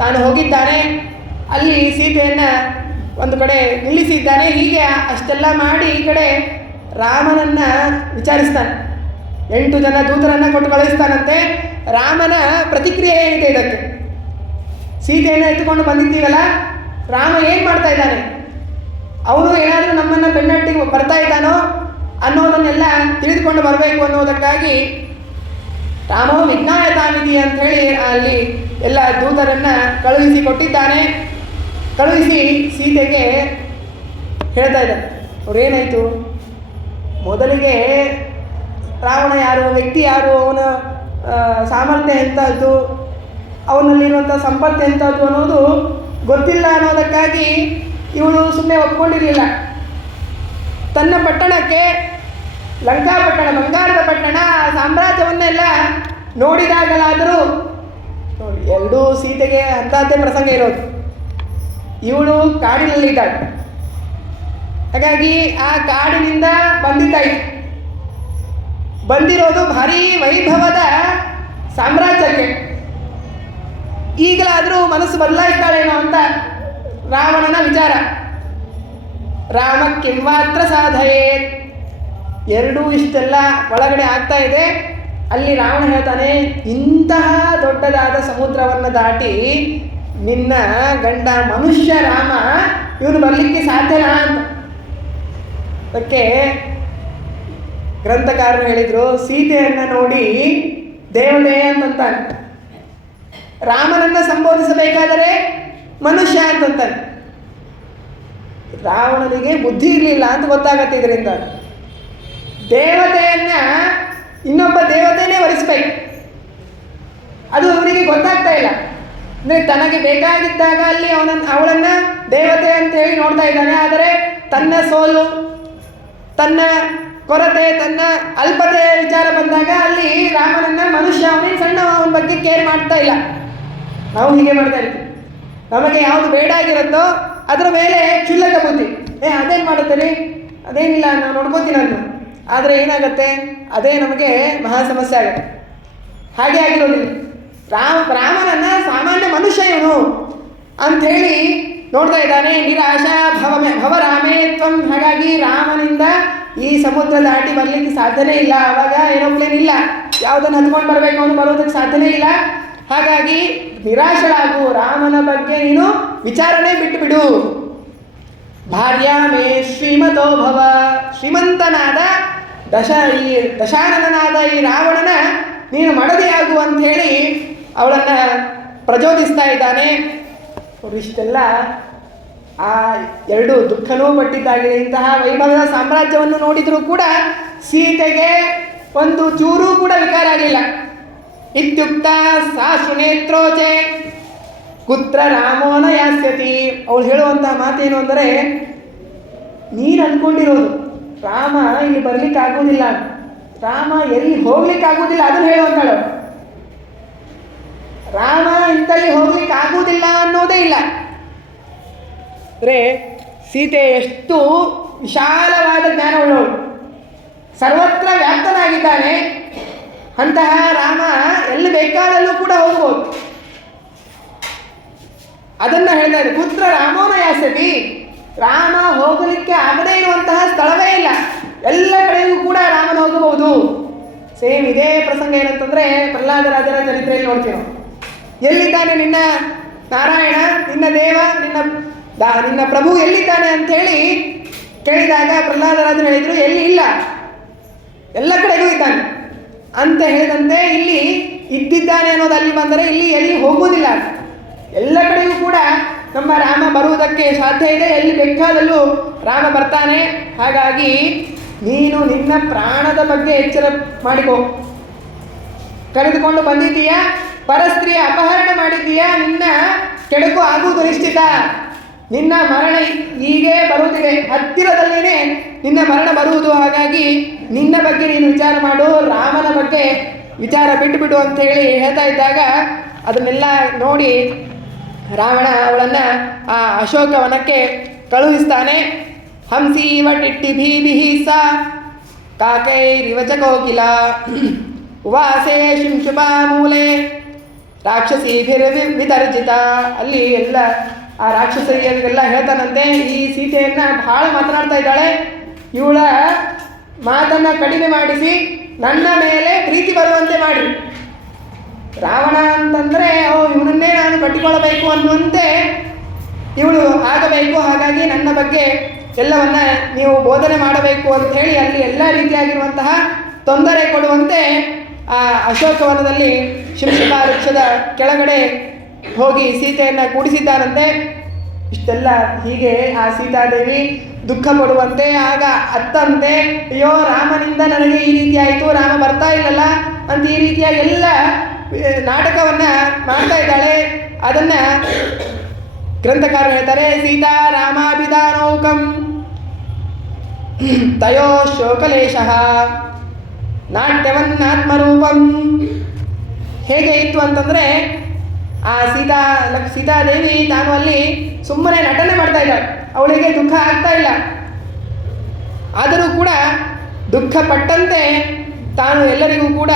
ತಾನು ಹೋಗಿದ್ದಾನೆ. ಅಲ್ಲಿ ಸೀತೆಯನ್ನು ಒಂದು ಕಡೆ ನಿಲ್ಲಿಸಿದ್ದಾನೆ. ಹೀಗೆ ಅಷ್ಟೆಲ್ಲ ಮಾಡಿ ಈ ಕಡೆ ರಾಮನನ್ನು ವಿಚಾರಿಸ್ತಾನೆ. 8 ಜನ ದೂತರನ್ನು ಕೊಟ್ಟು ಕಳಿಸ್ತಾನಂತೆ. ರಾಮನ ಪ್ರತಿಕ್ರಿಯೆ ಏನಿದೆ ಇದಕ್ಕೆ? ಸೀತೆಯನ್ನು ಎತ್ತುಕೊಂಡು ಬಂದಿದ್ದೀವಲ್ಲ, ರಾಮ ಏನು ಮಾಡ್ತಾ ಇದ್ದಾನೆ, ಅವನು ಏನಾದರೂ ನಮ್ಮನ್ನು ಬೆನ್ನಟ್ಟಿಗೆ ಬರ್ತಾ ಇದ್ದಾನೋ ಅನ್ನೋದನ್ನೆಲ್ಲ ತಿಳಿದುಕೊಂಡು ಬರಬೇಕು ಅನ್ನೋದಕ್ಕಾಗಿ ರಾಮೋ ವಿಜ್ಞಾಯತಾಮಿತಿ ಅಂಥೇಳಿ ಅಲ್ಲಿ ಎಲ್ಲ ದೂತರನ್ನು ಕಳುಹಿಸಿ ಕೊಟ್ಟಿದ್ದಾನೆ. ಕಳುಹಿಸಿ ಸೀತೆಗೆ ಹೇಳ್ತಾ ಇದ್ದಾನೆ. ಅವ್ರೇನಾಯಿತು, ಮೊದಲಿಗೆ ರಾವಣ ಯಾರು, ವ್ಯಕ್ತಿ ಯಾರು, ಅವನ ಸಾಮರ್ಥ್ಯ ಎಂಥದ್ದು, ಅವನಲ್ಲಿರುವಂಥ ಸಂಪತ್ತು ಎಂಥದ್ದು ಅನ್ನೋದು ಗೊತ್ತಿಲ್ಲ ಅನ್ನೋದಕ್ಕಾಗಿ ಇವಳು ಸುಮ್ಮನೆ ಒಪ್ಕೊಂಡಿರಲಿಲ್ಲ. ತನ್ನ ಪಟ್ಟಣಕ್ಕೆ, ಲಂಕಾಪಟ್ಟಣ, ಬಂಗಾರದ ಪಟ್ಟಣ, ಸಾಮ್ರಾಜ್ಯವನ್ನೆಲ್ಲ ನೋಡಿದಾಗಲಾದರೂ ನೋಡಿ, ಎರಡೂ ಸೀತೆಗೆ ಅಂಥದ್ದೇ ಪ್ರಸಂಗ ಇರೋದು. ಇವಳು ಕಾಡಿನಲ್ಲಿದ್ದಾಳೆ. ಹಾಗಾಗಿ ಆ ಕಾಡಿನಿಂದ ಬಂದಿದ್ದಾಯಿತು. ಬಂದಿರೋದು ಭಾರೀ ವೈಭವದ ಸಾಮ್ರಾಜ್ಯಕ್ಕೆ. ಈಗಲಾದರೂ ಮನಸ್ಸು ಬದಲಾಯಿಸ್ತಾಳೇನೋ ಅಂತ ರಾವಣನ ವಿಚಾರ. ರಾಮ ಕಿಂವಾತ್ರ ಸಾಧಯೇ, ಎರಡೂ ಇಷ್ಟೆಲ್ಲ ಒಳಗಡೆ ಆಗ್ತಾ ಇದೆ. ಅಲ್ಲಿ ರಾವಣ ಹೇಳ್ತಾನೆ, ಇಂತಹ ದೊಡ್ಡದಾದ ಸಮುದ್ರವನ್ನು ದಾಟಿ ನಿನ್ನ ಗಂಡ ಮನುಷ್ಯ ರಾಮ ಇವನು ಬರಲಿಕ್ಕೆ ಸಾಧ್ಯನಾ ಅಂತ. ಅದಕ್ಕೆ ಗ್ರಂಥಕಾರರು ಹೇಳಿದರು, ಸೀತೆಯನ್ನು ನೋಡಿ ದೇವತೆ ಅಂತಂತಾನೆ, ರಾಮನನ್ನು ಸಂಬೋಧಿಸಬೇಕಾದರೆ ಮನುಷ್ಯ ಅಂತಂತಾನೆ. ರಾವಣನಿಗೆ ಬುದ್ಧಿ ಇರಲಿಲ್ಲ ಅಂತ ಗೊತ್ತಾಗತ್ತೆ. ಇದರಿಂದ ದೇವತೆಯನ್ನು ಇನ್ನೊಬ್ಬ ದೇವತೆಯೇ ವರಿಸ್ಬೇಕು, ಅದು ಅವನಿಗೆ ಗೊತ್ತಾಗ್ತಾ ಇಲ್ಲ. ಅಂದರೆ ತನಗೆ ಬೇಕಾಗಿದ್ದಾಗ ಅಲ್ಲಿ ಅವಳನ್ನು ದೇವತೆ ಅಂತೇಳಿ ನೋಡ್ತಾ ಇದ್ದಾನೆ. ಆದರೆ ತನ್ನ ಸೋಲು, ತನ್ನ ಕೊರತೆ, ತನ್ನ ಅಲ್ಪತೆ ವಿಚಾರ ಬಂದಾಗ ಅಲ್ಲಿ ರಾಮನನ್ನು ಮನುಷ್ಯ, ಅವನಿಗೆ ಸಣ್ಣ, ಅವನ ಬಗ್ಗೆ ಕೇರ್ ಮಾಡ್ತಾ ಇಲ್ಲ. ನಾವು ಹೀಗೆ ಮಾಡ್ತಾ ಇರ್ತೀವಿ. ನಮಗೆ ಯಾವುದು ಬೇಡ ಆಗಿರುತ್ತೋ ಅದರ ಮೇಲೆ ಕ್ಷುಲ್ಲಕ ಬುದ್ಧಿ, ಅದೇನು ಮಾಡುತ್ತೀರಿ, ಅದೇನಿಲ್ಲ ನಾವು ನೋಡ್ಕೋತೀನಿ ನಾನು. ಆದರೆ ಏನಾಗುತ್ತೆ, ಅದೇ ನಮಗೆ ಮಹಾ ಸಮಸ್ಯೆ ಆಗುತ್ತೆ. ಹಾಗೆ ಆಗಿರೋದಿಲ್ಲ. ರಾಮನನ್ನು ಸಾಮಾನ್ಯ ಮನುಷ್ಯ ಇವನು ಅಂಥೇಳಿ ನೋಡ್ತಾ ಇದ್ದಾನೆ. ನಿರಾಶ ಭವರಾಮೇ ತ್ವಂ. ಹಾಗಾಗಿ ರಾಮನಿಂದ ಈ ಸಮುದ್ರ ದಾಟಿ ಬರಲಿಕ್ಕೆ ಸಾಧ್ಯನೇ ಇಲ್ಲ. ಆವಾಗ ಏರೋಪ್ಲೇನ್ ಇಲ್ಲ, ಯಾವುದನ್ನು ಹತ್ಕೊಂಡು ಬರಬೇಕು, ಅವನು ಬರೋದಕ್ಕೆ ಸಾಧ್ಯನೇ ಇಲ್ಲ. ಹಾಗಾಗಿ ನಿರಾಶರಾಗು, ರಾಮನ ಬಗ್ಗೆ ನೀನು ವಿಚಾರಣೆ ಬಿಟ್ಟುಬಿಡು. ಭಾರ್ಯಾ ಮೇ ಶ್ರೀಮತೋ ಭವ. ಶ್ರೀಮಂತನಾದ ದಶಾನನಾದ ಈ ರಾವಣನ ನೀನು ಮಡದಿಯಾಗು ಅಂಥೇಳಿ ಅವಳನ್ನು ಪ್ರಚೋದಿಸ್ತಾ ಇದ್ದಾನೆ. ಅವರು ಇಷ್ಟೆಲ್ಲ ಆ ಎರಡು ದುಃಖನೂ ಪಟ್ಟಿದ್ದಾಗಿದೆ. ಇಂತಹ ವೈಭವದ ಸಾಮ್ರಾಜ್ಯವನ್ನು ನೋಡಿದರೂ ಕೂಡ ಸೀತೆಗೆ ಒಂದು ಚೂರೂ ಕೂಡ ವಿಕಾರ ಆಗಲಿಲ್ಲ. ಇತ್ಯುಕ್ತ ಸಾಶುನೇತ್ರೋಚೆ ಕುತ್ರ ರಾಮೋನ ಯಾಸ್ಯತಿ. ಅವಳು ಹೇಳುವಂತಹ ಮಾತೇನು ಅಂದರೆ, ನೀನು ಅಂದ್ಕೊಂಡಿರೋದು ರಾಮ ಇಲ್ಲಿ ಬರ್ಲಿಕ್ಕಾಗೋದಿಲ್ಲ, ರಾಮ ಎಲ್ಲಿ ಹೋಗ್ಲಿಕ್ಕಾಗೋದಿಲ್ಲ ಅದನ್ನು ಹೇಳುವಂತಾಳು. ರಾಮ ಇಂಥಲ್ಲಿ ಹೋಗ್ಲಿಕ್ಕಾಗುವುದಿಲ್ಲ ಅನ್ನೋದೇ ಇಲ್ಲ. ಅಂದರೆ ಸೀತೆ ಎಷ್ಟು ವಿಶಾಲವಾದ ಜ್ಞಾನವುಳ್ಳವಳು, ಸರ್ವತ್ರ ವ್ಯಾಪ್ತನಾಗಿದ್ದಾನೆ. ಅಂತಹ ರಾಮ ಎಲ್ಲಿ ಬೇಕಾದಲ್ಲೂ ಕೂಡ ಹೋಗ್ಬೋದು. ಅದನ್ನು ಹೇಳ್ತಾ ಇದ್ದಾರೆ, ಪುತ್ರ ರಾಮೋನ ಯಾಸತಿ. ರಾಮ ಹೋಗಲಿಕ್ಕೆ ಆಗದೇ ಇರುವಂತಹ ಸ್ಥಳವೇ ಇಲ್ಲ, ಎಲ್ಲ ಕಡೆಗೂ ಕೂಡ ರಾಮನ ಹೋಗಬಹುದು. ಸೇಮ್ ಇದೇ ಪ್ರಸಂಗ ಏನಂತಂದರೆ ಪ್ರಹ್ಲಾದರಾಜರ ಚರಿತ್ರೆಯಲ್ಲಿ ನೋಡ್ತೀವಿ. ಎಲ್ಲಿದ್ದಾನೆ ನಿನ್ನ ನಾರಾಯಣ, ನಿನ್ನ ದೇವ, ನಿನ್ನ ಪ್ರಭು ಎಲ್ಲಿದ್ದಾನೆ ಅಂಥೇಳಿ ಕೇಳಿದಾಗ ಪ್ರಹ್ಲಾದರಾಜರು ಹೇಳಿದರು, ಎಲ್ಲಿ ಇಲ್ಲ, ಎಲ್ಲ ಕಡೆಗೂ ಇದ್ದಾನೆ ಅಂತ ಹೇಳಿದಂತೆ ಇಲ್ಲಿ ಇದ್ದಿದ್ದಾನೆ ಅನ್ನೋದು ಅಲ್ಲಿ ಬಂದರೆ ಇಲ್ಲಿ ಎಲ್ಲಿ ಹೋಗುವುದಿಲ್ಲ. ಎಲ್ಲ ಕಡೆಗೂ ಕೂಡ ನಮ್ಮ ರಾಮ ಬರುವುದಕ್ಕೆ ಸಾಧ್ಯ ಇದೆ, ಎಲ್ಲಿ ಬೇಕಾದಲ್ಲೂ ರಾಮ ಬರ್ತಾನೆ. ಹಾಗಾಗಿ ನೀನು ನಿನ್ನ ಪ್ರಾಣದ ಬಗ್ಗೆ ಎಚ್ಚರ ಮಾಡಿಕೋ. ಕರೆದುಕೊಂಡು ಬಂದಿದ್ದೀಯಾ, ಪರಸ್ತ್ರೀಯ ಅಪಹರಣ ಮಾಡಿದ್ದೀಯಾ, ನಿನ್ನ ಕೆಡುಕು ಆಗುವುದು ನಿಶ್ಚಿತ. ನಿನ್ನ ಮರಣ ಹೀಗೆ ಬರುವುದಿದೆ, ಹತ್ತಿರದಲ್ಲೇ ನಿನ್ನ ಮರಣ ಬರುವುದು. ಹಾಗಾಗಿ ನಿನ್ನ ಬಗ್ಗೆ ನೀನು ವಿಚಾರ ಮಾಡು, ರಾಮನ ಬಗ್ಗೆ ವಿಚಾರ ಬಿಟ್ಟು ಅಂತೇಳಿ ಹೇಳ್ತಾ ಇದ್ದಾಗ ಅದನ್ನೆಲ್ಲ ನೋಡಿ ರಾವಣ ಅವಳನ್ನು ಆ ಅಶೋಕವನಕ್ಕೆ ಕಳುಹಿಸ್ತಾನೆ. ಹಂಸೀವ ಟಿಟ್ಟಿ ಭೀಭಿಹಿ ಸಾ ಕಾಕೈರಿವಚ ಕೋಕಿಲ ಉವಾಸೆ ಶಿಂಶುಪಾ ಮೂಲೆ ರಾಕ್ಷಸೀಭಿರ್ ವಿತರ್ಜಿತ. ಅಲ್ಲಿ ಎಲ್ಲ ಆ ರಾಕ್ಷಸರಿಗೆಲ್ಲ ಹೇಳ್ತಾನಂತೆ, ಈ ಸೀತೆಯನ್ನು ಭಾಳ ಮಾತನಾಡ್ತಾ ಇದ್ದಾಳೆ, ಇವಳ ಮಾತನ್ನು ಕಡಿಮೆ ಮಾಡಿಸಿ ನನ್ನ ಮೇಲೆ ಪ್ರೀತಿ ಬರುವಂತೆ ಮಾಡಿ. ರಾವಣ ಅಂತಂದರೆ ಇವನನ್ನೇ ನಾನು ಕಟ್ಟಿಕೊಳ್ಳಬೇಕು ಅನ್ನುವಂತೆ ಇವಳು ಆಗಬೇಕು. ಹಾಗಾಗಿ ನನ್ನ ಬಗ್ಗೆ ಎಲ್ಲವನ್ನ ನೀವು ಬೋಧನೆ ಮಾಡಬೇಕು ಅಂತ ಹೇಳಿ ಅಲ್ಲಿ ಎಲ್ಲ ರೀತಿಯಾಗಿರುವಂತಹ ತೊಂದರೆ ಕೊಡುವಂತೆ ಆ ಅಶೋಕವನದಲ್ಲಿ ಶಿಂಶುಪಾ ವೃಕ್ಷದ ಕೆಳಗಡೆ ಹೋಗಿ ಸೀತೆಯನ್ನು ಕೂಡಿಸಿದ್ದಾರಂತೆ. ಇಷ್ಟೆಲ್ಲ ಹೀಗೆ ಆ ಸೀತಾದೇವಿ ದುಃಖ ಪಡುವಂತೆ ಆಗ ಅತ್ತಂತೆ, ಅಯ್ಯೋ ರಾಮನಿಂದ ನನಗೆ ಈ ರೀತಿ ಆಯಿತು, ರಾಮ ಬರ್ತಾ ಇಲ್ಲಲ್ಲ ಅಂತ ಈ ರೀತಿಯ ಎಲ್ಲ ನಾಟಕವನ್ನು ಮಾಡ್ತಾ ಇದ್ದಾಳೆ. ಅದನ್ನು ಗ್ರಂಥಕಾರರು ಹೇಳ್ತಾರೆ, ಸೀತಾ ರಾಮಾಭಿಧಾನೌಕಂ ತಯೋ ಶೋಕಲೇಶಃ ನಾಟ್ಯವನ್ನಾತ್ಮರೂಪಂ. ಹೇಗೆ ಇತ್ತು ಅಂತಂದರೆ ಆ ಸೀತಾದೇವಿ ತಾನು ಅಲ್ಲಿ ಸುಮ್ಮನೆ ನಟನೆ ಮಾಡ್ತಾ ಇದ್ದಾಳೆ, ಅವಳಿಗೆ ದುಃಖ ಆಗ್ತಾ ಇಲ್ಲ. ಆದರೂ ಕೂಡ ದುಃಖ ಪಟ್ಟಂತೆ ತಾನು ಎಲ್ಲರಿಗೂ ಕೂಡ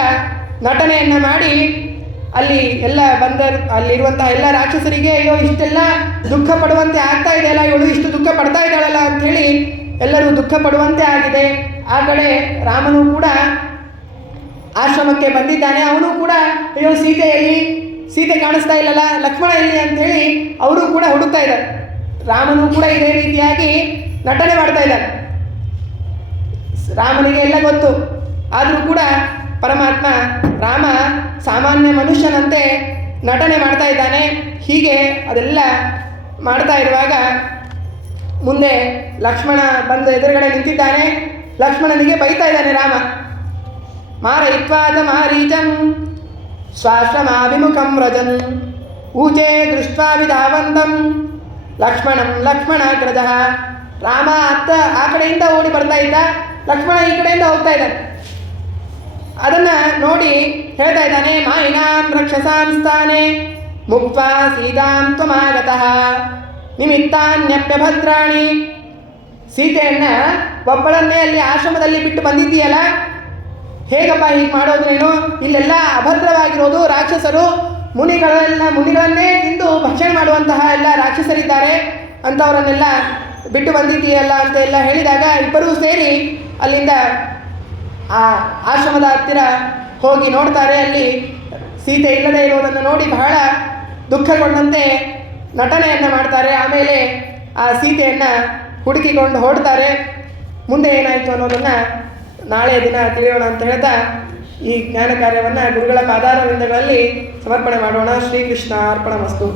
ನಟನೆಯನ್ನು ಮಾಡಿ ಅಲ್ಲಿ ಎಲ್ಲ ಅಲ್ಲಿರುವಂತಹ ಎಲ್ಲ ರಾಕ್ಷಸರಿಗೆ ಅಯ್ಯೋ ಇಷ್ಟೆಲ್ಲ ದುಃಖ ಪಡುವಂತೆ ಆಗ್ತಾ ಇದೆಯಲ್ಲ, ಇವಳು ಇಷ್ಟು ದುಃಖ ಪಡ್ತಾ ಇದ್ದಾಳಲ್ಲ ಅಂಥೇಳಿ ಎಲ್ಲರೂ ದುಃಖ ಪಡುವಂತೆ ಆಗಿದೆ. ಆ ಕಡೆ ರಾಮನು ಕೂಡ ಆಶ್ರಮಕ್ಕೆ ಬಂದಿದ್ದಾನೆ. ಅವನು ಕೂಡ ಅಯ್ಯೋ ಸೀತೆ ಕಾಣಿಸ್ತಾ ಇಲ್ಲಲ್ಲ, ಲಕ್ಷ್ಮಣ ಎಲ್ಲಿ ಅಂಥೇಳಿ ಅವರು ಕೂಡ ಹುಡುಕ್ತಾ ಇದ್ದಾರೆ. ರಾಮನು ಕೂಡ ಇದೇ ರೀತಿಯಾಗಿ ನಟನೆ ಮಾಡ್ತಾ ಇದ್ದಾರೆ. ರಾಮನಿಗೆ ಎಲ್ಲ ಗೊತ್ತು, ಆದರೂ ಕೂಡ ಪರಮಾತ್ಮ ರಾಮ ಸಾಮಾನ್ಯ ಮನುಷ್ಯನಂತೆ ನಟನೆ ಮಾಡ್ತಾ ಇದ್ದಾನೆ. ಹೀಗೆ ಅದೆಲ್ಲ ಮಾಡ್ತಾ ಇರುವಾಗ ಮುಂದೆ ಲಕ್ಷ್ಮಣ ಬಂದು ಎದುರುಗಡೆ ನಿಂತಿದ್ದಾನೆ. ಲಕ್ಷ್ಮಣನಿಗೆ ಬೈತಾ ಇದ್ದಾನೆ ರಾಮ. ಮಾರಯಿತ್ವಾದ ಮಾರೀಚಂ ಶ್ವಾಶ್ರಮಾಭಿಮುಖಂ ವ್ರಜನ್ ಊಚೆ ದೃಷ್ಟ್ವಾ ವಿಧಾವಂತಂ ಲಕ್ಷ್ಮಣಂ ಲಕ್ಷ್ಮಣಾಗ್ರಜ. ರಾಮ ಆ ಕಡೆಯಿಂದ ಓಡಿ ಬರ್ತಾ ಇದ್ದ, ಲಕ್ಷ್ಮಣ ಈ ಕಡೆಯಿಂದ ಹೋಗ್ತಾ ಇದ್ದಾನೆ. ಅದನ್ನು ನೋಡಿ ಹೇಳ್ತಾ ಇದ್ದಾನೆ, ಮಾಯಿನಾಂ ರಕ್ಷಸಾಂ ಸ್ಥಾನೆ ಮುಕ್ತ್ವಾ ಸೀತಾಂ ತ್ವಮಾಗತಃ ನಿಮಿತ್ತಾನ್ಯಪ್ಯಭದ್ರಾಣಿ. ಸೀತೆಯನ್ನು ಒಬ್ಬಳನ್ನೇ ಅಲ್ಲಿ ಆಶ್ರಮದಲ್ಲಿ ಬಿಟ್ಟು ಬಂದಿದ್ದೀಯಲ್ಲ, ಹೇಗಪ್ಪ ಹೀಗೆ ಮಾಡೋದು ನೀನು? ಇಲ್ಲೆಲ್ಲ ಅಭದ್ರವಾಗಿರೋದು ರಾಕ್ಷಸರು, ಮುನಿಗಳನ್ನೇ ತಿಂದು ಭಕ್ಷಣೆ ಮಾಡುವಂತಹ ಎಲ್ಲ ರಾಕ್ಷಸರಿದ್ದಾರೆ, ಅಂಥವರನ್ನೆಲ್ಲ ಬಿಟ್ಟು ಬಂದಿದ್ದೀಯಲ್ಲ ಅಂತ ಎಲ್ಲ ಹೇಳಿದಾಗ ಇಬ್ಬರೂ ಸೇರಿ ಅಲ್ಲಿಂದ ಆ ಆಶ್ರಮದ ಹತ್ತಿರ ಹೋಗಿ ನೋಡ್ತಾರೆ. ಅಲ್ಲಿ ಸೀತೆ ಇಲ್ಲದೆ ಇರುವುದನ್ನು ನೋಡಿ ಬಹಳ ದುಃಖಗೊಂಡಂತೆ ನಟನೆಯನ್ನು ಮಾಡ್ತಾರೆ. ಆಮೇಲೆ ಆ ಸೀತೆಯನ್ನು ಹುಡುಕಿಕೊಂಡು ಹೊರಡ್ತಾರೆ. ಮುಂದೆ ಏನಾಯಿತು ಅನ್ನೋದನ್ನು ನಾಳೆ ದಿನ ತಿಳಿಯೋಣ ಅಂತ ಹೇಳ್ತಾ ಈ ಜ್ಞಾನ ಕಾರ್ಯವನ್ನು ಗುರುಗಳ ಪಾದಾರವಿಂದಗಳಲ್ಲಿ ಸಮರ್ಪಣೆ ಮಾಡೋಣ. ಶ್ರೀಕೃಷ್ಣ ಅರ್ಪಣಮಸ್ತು.